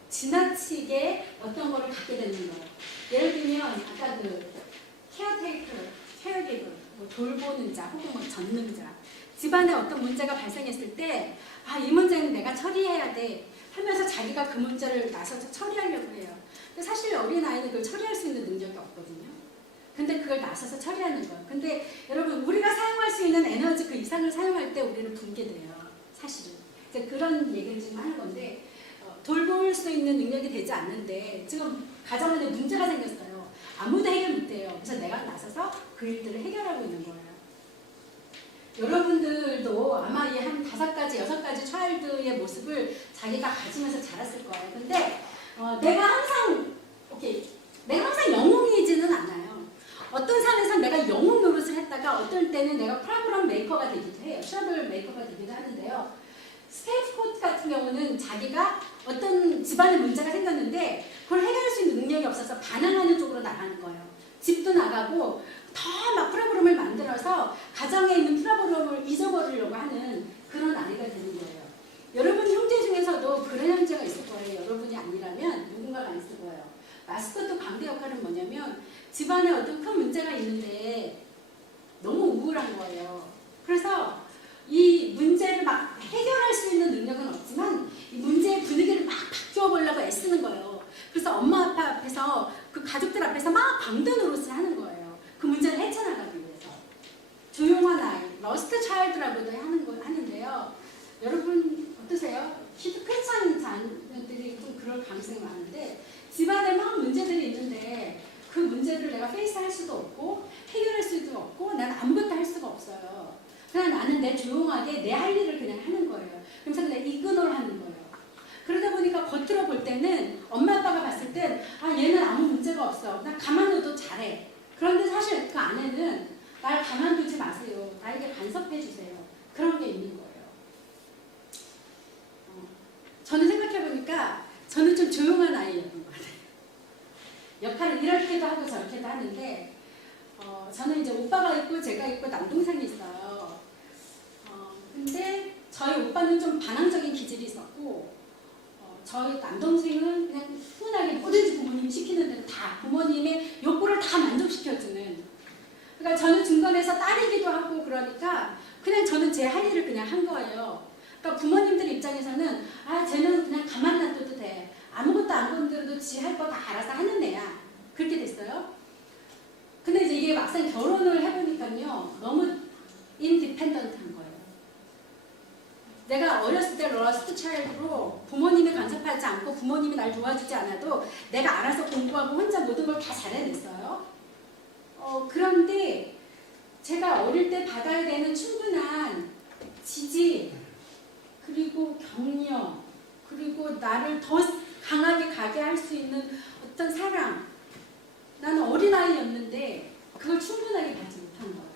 지나치게 어떤 거를 갖게 되는 거예요. 예를 들면 아까 그 케어기버, 돌보는 자 혹은 전능자. 집안에 어떤 문제가 발생했을 때 이 문제는 내가 처리해야 돼 하면서 자기가 그 문제를 나서서 처리하려고 해요. 근데 사실 어린아이는 그걸 처리할 수 있는 능력이 없거든요. 근데 그걸 나서서 처리하는 거예요. 근데 여러분 우리가 사용할 수 있는 에너지 그 이상을 사용할 때 우리는 붕괴돼요. 사실은. 이제 그런 얘기를 지금 하는 건데 돌볼 수 있는 능력이 되지 않는데 지금 가정 안에 문제가 생겼어요. 아무도 해결 못해요. 그래서 내가 나서서 그 일들을 해결하고 있는 거예요. 여러분들도 아마 이 한 5가지, 6가지 차일드의 모습을 자기가 가지면서 자랐을 거예요. 근데 내가 항상 영웅이지는 않아요. 어떤 산에서 내가 영웅 노릇을 했다가 어떤 때는 내가 프로그램 메이커가 되기도 해요. 트러블 메이커가 되기도 하는데요. 스테이프 코트 같은 경우는 자기가 어떤 집안에 문제가 생겼는데 그걸 해결할 수 있는 능력이 없어서 반항하는 쪽으로 나가는 거예요. 집도 나가고 더 막 프로그램을 만들어서 가정에 있는 프로그램을 잊어버리려고 하는 그런 아이가 되는 거예요. 여러분 형제 중에서도 그런 형제가 있을 거예요. 여러분이 아니라면 누군가가 있을 거예요. 마스코트 광대 역할은 뭐냐면 집안에 어떤 큰 문제가 있는데 너무 우울한 거예요. 그래서 이 문제를 막 해결할 수 있는 능력은 없지만 이 문제의 분위기를 막 바뀌어 보려고 애쓰는 거예요. 그래서 엄마 아빠 앞에서 그 가족들 앞에서 막 광대 노릇을 하는 거예요. 그 문제를 헤쳐나가기 위해서. 러스트 차일드라고도 하는데요. 여러분 어떠세요? 키도 꽤 찬 자녀들이 좀 그럴 가능성이 많은데 집안에 막 문제들이 있는데 그 문제를 내가 페이스할 수도 없고 해결할 수도 없고 난 아무것도 할 수가 없어요. 그냥 나는 내 조용하게 내 할 일을 그냥 하는 거예요. 그래서 내가 이그노를 하는 거예요. 그러다 보니까 겉으로 볼 때는 엄마 아빠가 봤을 땐 아 얘는 아무 문제가 없어. 나 가만둬도 잘해. 그런데 사실 그 안에는 날 가만두지 마세요. 나에게 간섭해 주세요. 그런 게 있는 거예요. 저는 생각해보니까 저는 좀 조용한 아이였던 것 같아요. 역할을 이렇게도 하고 저렇게도 하는데 저는 이제 오빠가 있고 제가 있고 남동생이 있어요. 근데 저희 오빠는 좀 반항적인 기질이 있었고 저희 남동생은 그냥 훈훈하게 뭐든지 부모님이 시키는 대로 다 부모님의 욕구를 다 만족시켜주는. 그러니까 저는 중간에서 딸이기도 하고 그러니까 그냥 저는 제 할 일을 그냥 한 거예요. 그러니까 부모님들 입장에서는 아 쟤는 그냥 가만 놔둬도 돼. 아무것도 안 건드려도 지 할 거 다 알아서 하는 애야. 그렇게 됐어요. 근데 이제 이게 막상 결혼을 해보니까요 너무 인디펜던트한 거예요. 내가 어렸을 때 러스트 차일드로 부모님이 간섭하지 않고 부모님이 날 도와주지 않아도 내가 알아서 공부하고 혼자 모든 걸 다 잘해냈어요. 그런데 제가 어릴 때 받아야 되는 충분한 지지 그리고 격려 그리고 나를 더 강하게 가게 할 수 있는 어떤 사랑 나는 어린아이였는데 그걸 충분하게 받지 못한 거예요.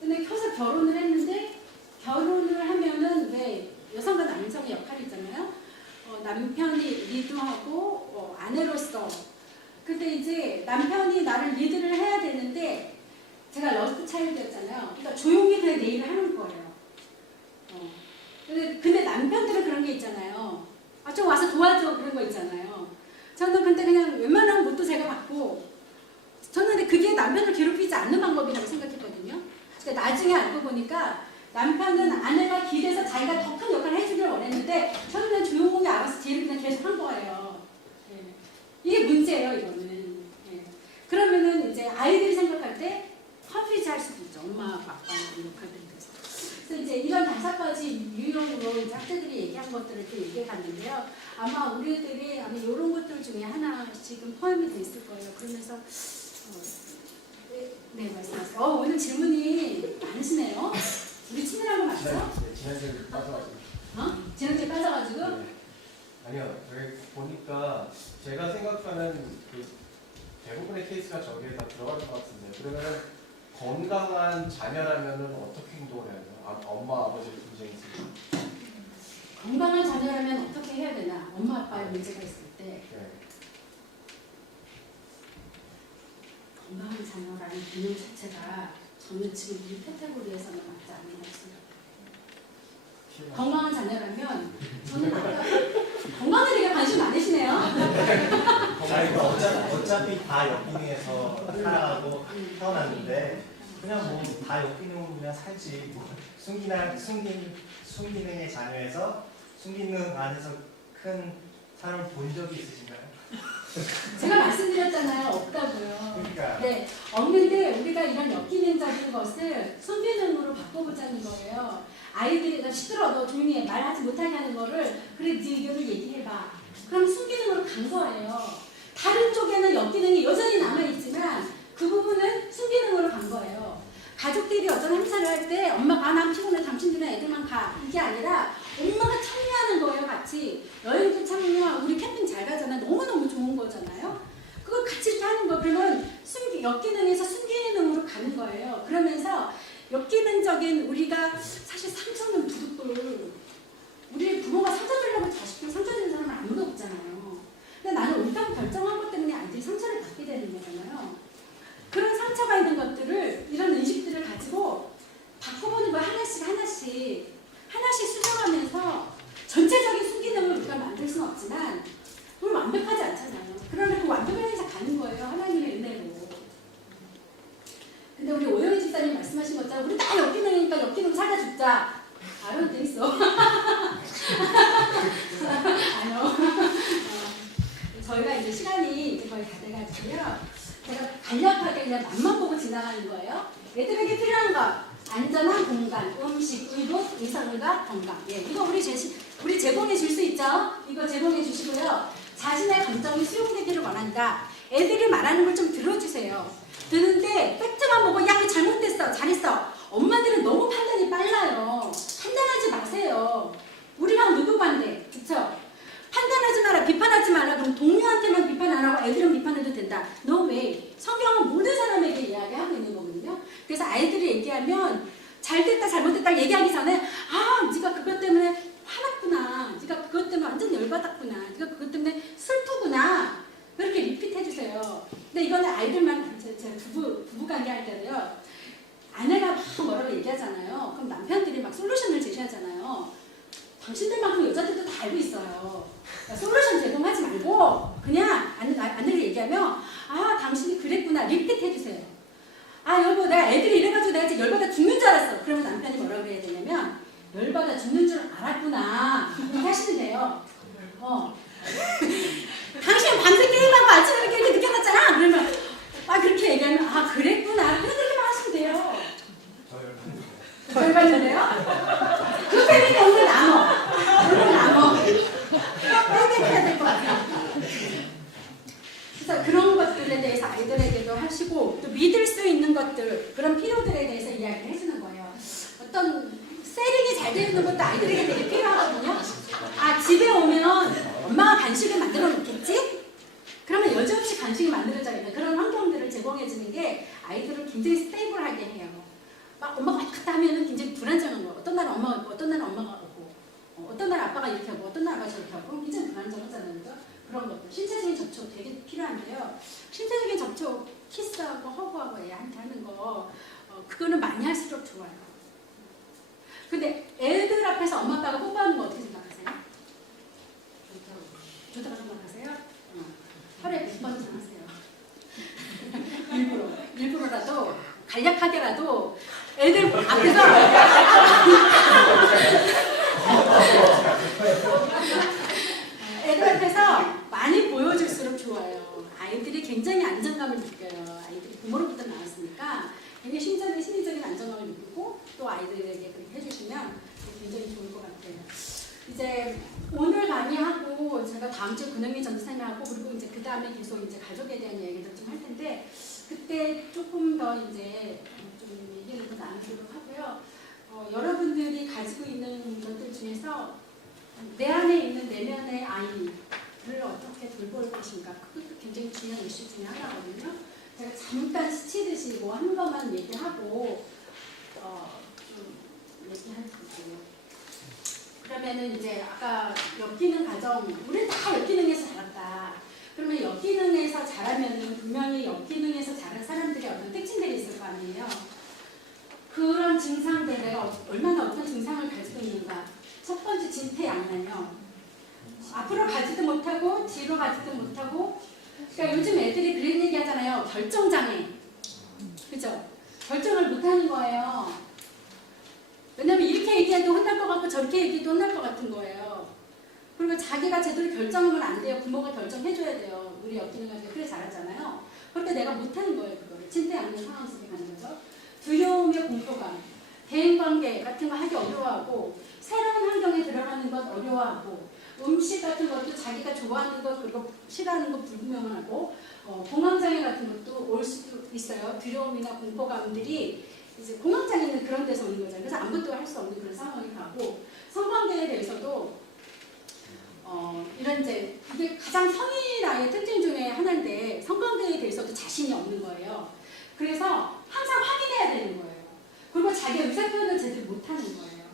근데 커서 결혼을 했는데 결혼을 하면은 왜 여성과 남성의 역할이 있잖아요. 남편이 리드하고 아내로서 근데 이제 남편이 나를 리드를 해야 되는데 제가 러스트 차일드였잖아요. 그러니까 조용히 그냥 내 일을 하는 거예요. 근데 남편들은 그런 게 있잖아요. 아, 좀 와서 도와줘 그런 거 있잖아요. 저는 근데 그냥 웬만한 것도 제가 받고 저는 근데 그게 남편을 괴롭히지 않는 방법이라고 생각했거든요. 근데 나중에 알고 보니까 남편은 아내가 기대서 자기가 더 큰 역할을 해주길 원했는데 저는 그냥 조용히 알아서 제 일을 그냥 계속 한 거예요. 예. 이게 문제예요 이거는. 예. 그러면은 이제 아이들이 생각할 때 컨퓨즈 할 수도 있죠. 엄마 아빠의 역할들이. 그래서 이제 이런 5가지 유형으로 이제 학자들이 얘기한 것들을 이렇게 얘기해 갔는데요. 아마 우리들이 아마 이런 것들 중에 하나씩은 포함이 돼 있을 거예요. 그러면서 네 말씀하세요. 오늘 질문이 많으시네요. 우리 친밀한 거 맞죠? 네, 지난주에 빠져가지고. 지난주에 빠져가지고? 네. 아니요, 저희 보니까 제가 생각하는 그 대부분의 케이스가 저기에 다 들어갈 것 같은데 그러면 건강한 자녀라면은 어떻게 행동을 해야 돼요? 엄마, 아버지 분쟁이 있으면. 건강한 자녀라면 어떻게 해야 되나? 엄마 아빠의 문제가 있을 때 네. 건강한 자녀라는 개념 자체가 저는 지금 이 카테고리에서는 맞지 않는 것 같습니다. 건강한 자녀라면 저는 아까 건강에 되게 관심 많으시네요. 어차피 다 역기능에서 살아가고 태어났는데 그냥 뭐 다 역기능으로 그냥 살지 뭐 순기능의 자녀에서 순기능 안에서 큰 사람을 본 적이 있으신가요? 제가 말씀드렸잖아요. 없다고요. 그러니까 네, 없는데 우리가 이런 역기능적인 것을 순기능으로 바꿔보자는 거예요. 아이들이 시끄러워 조용히 해 말하지 못하게 하는 거를 그래 네 의견을 얘기해봐. 그럼 순기능으로 간 거예요. 다른 쪽에는 역기능이 여전히 남아있지만 그 부분은 순기능으로 간 거예요. 가족들이 어떤 행사를 할 때 엄마가 난 피곤해 당신들은 애들만 가 이게 아니라 엄마가 참여하는 거예요. 같이 여행도 참여하고 우리 캠핑 잘 가잖아요. 너무너무 좋은 거잖아요. 그걸 같이 이렇게 하는 거 그러면 역기능에서 순기능으로 가는 거예요. 그러면서 역기능적인 우리가 사실 상처는 부득불 우리 부모가 상처 주려고 자식들 상처 주는 사람은 아무도 없잖아요. 근데 나는 옳다고 결정한 것 때문에 아이들이 상처를 받게 되는 거잖아요. 그런 상처가 있는 것들을 이런 의식들을 가지고 바꿔보는 거예요. 하나씩 수정하면서 전체적인 순기능을 우리가 만들 수는 없지만 우리 완벽하지 않잖아요. 그러나 그 완벽한 데서 가는 거예요. 하나님의 은혜로. 근데 우리 오영희 집사님 말씀하신 것처럼 우리 다 역기능이니까 역기능 살다 죽자. 아론 돼 있어. 아니요. 저희가 이제 시간이 이제 거의 다 돼가지고요. 제가 간략하게 그냥 맛만 보고 지나가는 거예요. 애들에게 필요한 거 안전한 공간, 음식, 의복, 위생과 건강. 예, 이거 우리 제공해 줄 수 있죠? 이거 제공해 주시고요. 자신의 감정이 수용되기를 원한다. 애들이 말하는 걸 좀 들어주세요. 듣는데 팩트만 보고 야, 이거 잘못됐어, 잘했어. 엄마들은 너무 판단이 빨라요. 판단하지 마세요. 우리랑 누구 반대? 그쵸? 판단하지 마라, 비판하지 마라. 그럼 동료한테만 비판 안 하고 애들은 비판해도 된다. No way. 성경은 모든 사람에게 이야기하고 있는 거거든요. 그래서 아이들이 얘기하면 잘됐다, 잘못됐다 얘기하기 전에 아, 네가 그것 때문에 화났구나. 네가 그것 때문에 완전 열받았구나. 네가 그것 때문에 슬프구나. 그렇게 리핏 해주세요. 근데 이거는 아이들만, 제가 부부관계 할 때도요. 아내가 막 뭐라고 얘기하잖아요. 그럼 남편들이 막 솔루션을 제시하잖아요. 당신들만큼 여자들도 다 알고 있어요. 그러니까 솔루션 제공하지 말고 그냥 아내가 얘기하면 아, 당신이 그랬구나. 리핏 해주세요. 아, 여보, 내가 애들이 이래가지고 내가 지금 열받아 죽는 줄 알았어. 그러면 남편이 뭐라고 해야 되냐면 열받아 죽는 줄 알았구나. 이렇게 하시면 돼요. 당신 밤새 게임하고 아침에 이렇게 늦게 갔잖아. 그러면 아, 그렇게 얘기하면 아, 그랬구나. 그냥 그렇게만 하시면 돼요. 열받는데요? 그 때문에 오늘 나눠. 빼빼해야 될 것 같아요. 그래서 그런 것들에 대해서 아이들에게도 하시고 또 믿을 수 있는 것들, 그런 필요들에 대해서 이야기를 해주는 거예요. 어떤 세링이 잘 되어 있는 것도 아이들에게 되게 필요하거든요. 아, 집에 오면 엄마가 간식을 만들어 놓겠지? 그러면 여지없이 간식이 만들어져 있는 그런 환경들을 제공해 주는 게 아이들을 굉장히 스테이블하게 해요. 막 엄마가 왔다 갔다 하면은 굉장히 불안정한 거예요. 어떤 날은 엄마가 오고, 어떤 날은 엄마가 오고, 어떤 날 아빠가 이렇게 하고, 어떤 날 아빠가 저렇게 하고, 그럼 굉장히 불안정하잖아요. 그죠? 그런 것들. 신체적인 접촉 되게 필요한데요. 신체적인 접촉, 키스하고 허그하고 애한테 하는 거, 그거는 많이 할수록 좋아요. 근데 애들 앞에서 엄마 아빠가 뽀뽀하는 거 어떻게 생각하세요? 좋다고 생각하세요? 하루에 100번 이상 하세요. 일부러라도 간략하게라도 애들 앞에서 애들 앞에서 많이 보여줄수록 좋아요. 아이들이 굉장히 안정감을 느껴요. 아이들이 부모로부터 나왔으니까 굉장히 심리적인 안정감을 느끼고 또 아이들에게 그렇게 해주시면 굉장히 좋을 것 같아요. 이제 오늘 강의하고 제가 다음 주 근영민 전도사님하고 그리고 이제 그 다음에 계속 이제 가족에 대한 얘기를 좀 할 텐데 그때 조금 더 이제 좀 얘기를 더 나누도록 하고요. 여러분들이 가지고 있는 것들 중에서 내 안에 있는 내면의 아이를 어떻게 돌볼 것인가, 그것도 굉장히 중요한 이슈 중에 하나거든요. 제가 잠깐 스치듯이 뭐 한 것만 얘기하고 좀 얘기할 거고요. 그러면은 이제 아까 엮이는 가정, 우리 다 엮이능에서 자랐다. 그러면 엮이능에서 자라면은 분명히 엮이능에서 자란 사람들이 어떤 특징들이 있을 거 아니에요. 그런 증상들, 내가 얼마나 어떤 증상을 가지고 있는가. 첫 번째 진퇴양난이요. 앞으로 가지도 못하고 뒤로 가지도 못하고. 그러니까 요즘 애들이 그런 얘기 하잖아요. 결정장애. 그죠? 결정을 못하는 거예요. 왜냐면 이렇게 얘기해도 혼날 것 같고 저렇게 얘기해도 혼날 것 같은 거예요. 그리고 자기가 제대로 결정하면 안 돼요. 부모가 결정해줘야 돼요. 우리 엮이는 가족이 그래 잘하잖아요. 그런데 내가 못하는 거예요. 그거를. 진퇴양난 상황 속에 가는 거죠. 두려움의 공포감, 대인관계 같은 거 하기 어려워하고 새로운 환경에 들어가는 것 어려워하고 음식 같은 것도 자기가 좋아하는 것 그리고 싫어하는 것 불분명하고 공황장애 같은 것도 올 수도 있어요. 두려움이나 공포감들이 이제 공황장애는 그런 데서 오는 거잖아요. 그래서 아무것도 할 수 없는 그런 상황이 가고 성관계에 대해서도 이런 이제 이게 가장 성인아이의 특징 중에 하나인데 성관계에 대해서도 자신이 없는 거예요. 그래서 항상 확인해야 되는 거예요. 그리고 자기 의사표현을 제대로 못하는 거예요.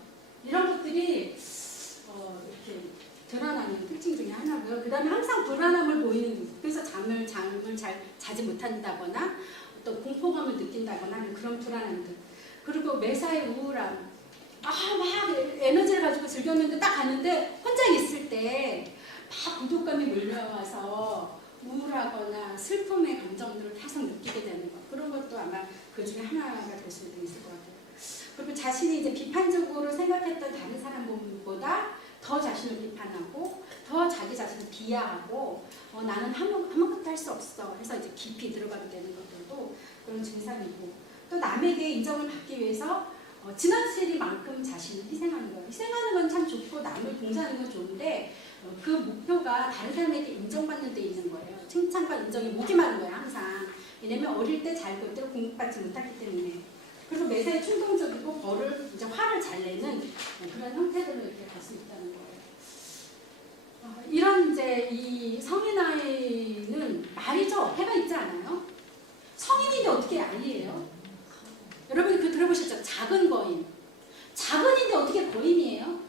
이런 것들이 이렇게 드러나는 특징 중에 하나고요. 그 다음에 항상 불안함을 보이는, 그래서 잠을 잘 자지 못한다거나 어떤 공포감을 느낀다거나 하는 그런 불안함들. 그리고 매사의 우울함. 막 에너지를 가지고 즐겼는데 딱 갔는데 혼자 있을 때 막 고독감이 몰려와서 우울하거나 슬픔의 감정들을 계속 느끼게 되는 것. 그런 것도 아마 그 중에 하나가 될 수도 있을 것 같아요. 그리고 자신이 이제 비판적으로 생각했던 다른 사람보다 더 자신을 비판하고 더 자기 자신을 비하하고 나는 아무것도 할 수 없어 해서 이제 깊이 들어가게 되는 것들도 그런 증상이고 또 남에게 인정을 받기 위해서 지나치리만큼 자신을 희생하는 거예요. 희생하는 건 참 좋고 남을 봉사하는 건 좋은데 그 목표가 다른 사람에게 인정받는 데 있는 거예요. 칭찬과 인정이 목이 마른 거예요, 항상. 왜냐면 어릴 때 잘 그대로 공부받지 못했기 때문에. 그래서 매사에 충동적이고 이제 화를 잘 내는 그런 형태들로 이렇게 갈 수 있다는 거예요. 이런 이제 이 성인 아이는 말이죠. 해가 있지 않아요? 성인인데 어떻게 아이예요? 여러분이 그 들어보셨죠? 작은 거인. 작은인데 어떻게 거인이에요?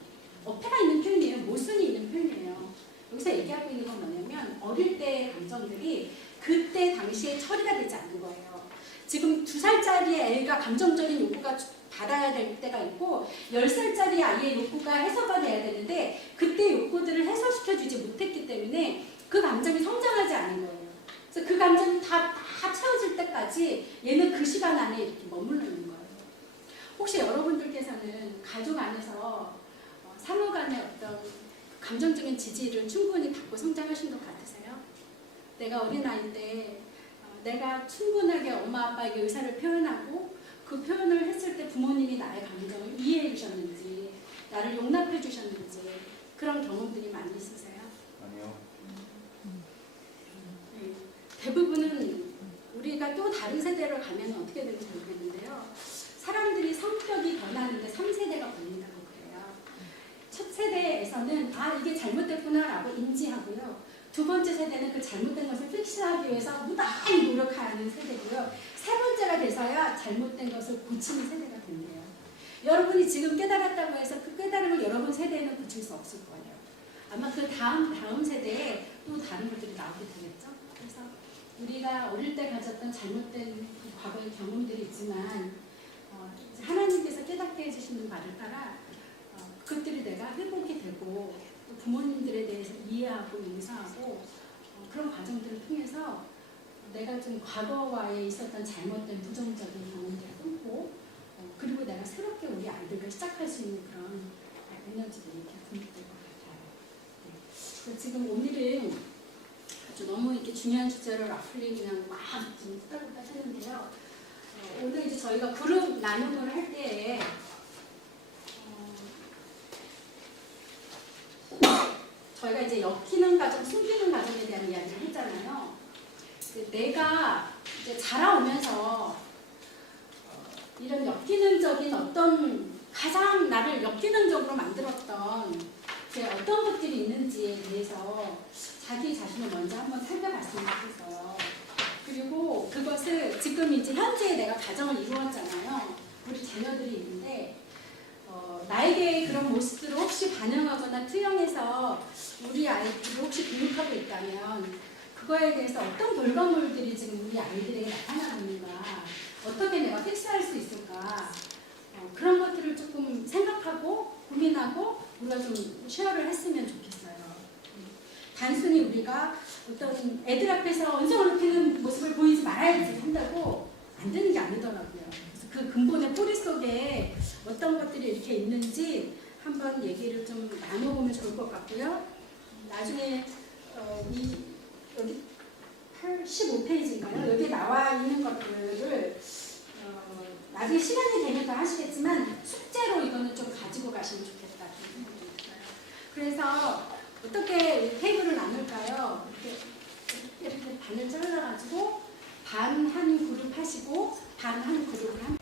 어폐가 있는 표현이에요. 모순이 있는 표현이에요. 여기서 얘기하고 있는 건 뭐냐면 어릴 때의 감정들이 그때 당시에 처리가 되지 않는 거예요. 지금 2살짜리 애가 감정적인 욕구가 받아야 될 때가 있고 10살짜리 아이의 욕구가 해소가 돼야 되는데 그때 욕구들을 해소시켜주지 못했기 때문에 그 감정이 성장하지 않은 거예요. 그래서 그 감정이 다 채워질 때까지 얘는 그 시간 안에 이렇게 머물러 있는 거예요. 혹시 여러분들께서는 가족 안에서 상호 간의 어떤 감정적인 지지를 충분히 받고 성장하신 것 같으세요? 내가 어린아이 때 내가 충분하게 엄마 아빠에게 의사를 표현하고 그 표현을 했을 때 부모님이 나의 감정을 이해해 주셨는지 나를 용납해 주셨는지 그런 경험들이 많이 있으세요? 아니요. 네. 대부분은 우리가 또 다른 세대로 가면 어떻게 되는지 모르겠는데요. 사람들이 성격이 변하는데 3세대가 걸린다고 그래요. 첫 세대에서는 이게 잘못됐구나 라고 인지하고요. 두 번째 세대는 그 잘못된 것을 픽스하기 위해서 무단히 노력하는 세대고요. 세 번째가 돼서야 잘못된 것을 고치는 세대가 된대요. 여러분이 지금 깨달았다고 해서 그 깨달음을 여러분 세대에는 고칠 수 없을 거예요. 아마 그 다음 세대에 또 다른 것들이 나오게 되겠죠. 그래서 우리가 어릴 때 가졌던 잘못된 그 과거의 경험들이 있지만 하나님께서 깨닫게 해주시는 말을 따라 그것들이 내가 회복이 되고 또 부모님들에 대해서 이해하고 용서하고 그런 과정들을 통해서 내가 좀 과거와에 있었던 잘못된 부정적인 경험들을 끊고 그리고 내가 새롭게 우리 아이들을 시작할 수 있는 그런 에너지들이 이렇게 분출될 것 같아요. 네. 그래서 지금 오늘은 아주 너무 이렇게 중요한 주제를 라플리 그냥 막 좀 후딱후딱 했는데요. 오늘 이제 저희가 그룹 나눔을 할 때에 저희가 이제 엮이는 가정, 숨기는 가정에 대한 이야기를 했잖아요. 내가 이제 자라오면서 이런 엮이는적인 어떤 가장 나를 엮이는적으로 만들었던 어떤 것들이 있는지에 대해서 자기 자신을 먼저 한번 살펴봤으면 좋겠어요. 그리고 그것을 지금 이제 현재 내가 가정을 이루었잖아요. 우리 자녀들이 있는데 나에게 그런 모습들을 혹시 반영하거나 투영해서 우리 아이들을 혹시 교육하고 있다면 그거에 대해서 어떤 결과물들이 지금 우리 아이들에게 나타나는가, 어떻게 내가 픽스할 수 있을까, 그런 것들을 조금 생각하고 고민하고 우리가 좀 쉐어를 했으면 좋겠어요. 단순히 우리가 어떤 애들 앞에서 언성을 높이는 모습을 보이지 말아야지 한다고 안 되는 게 아니더라고요. 그래서 그 근본의 뿌리 속에 어떤 것들이 이렇게 있는지 한번 얘기를 좀 나눠보면 좋을 것 같고요. 나중에 여기 85페이지인가요? 여기 나와 있는 것들을 나중에 시간이 되면 더 하시겠지만 숙제로 이거는 좀 가지고 가시면 좋겠다 생각이 들어요. 그래서 어떻게 테이블을 나눌까요? 이렇게 반을 잘라가지고 반 한 그룹 하시고 반 한 그룹을 함께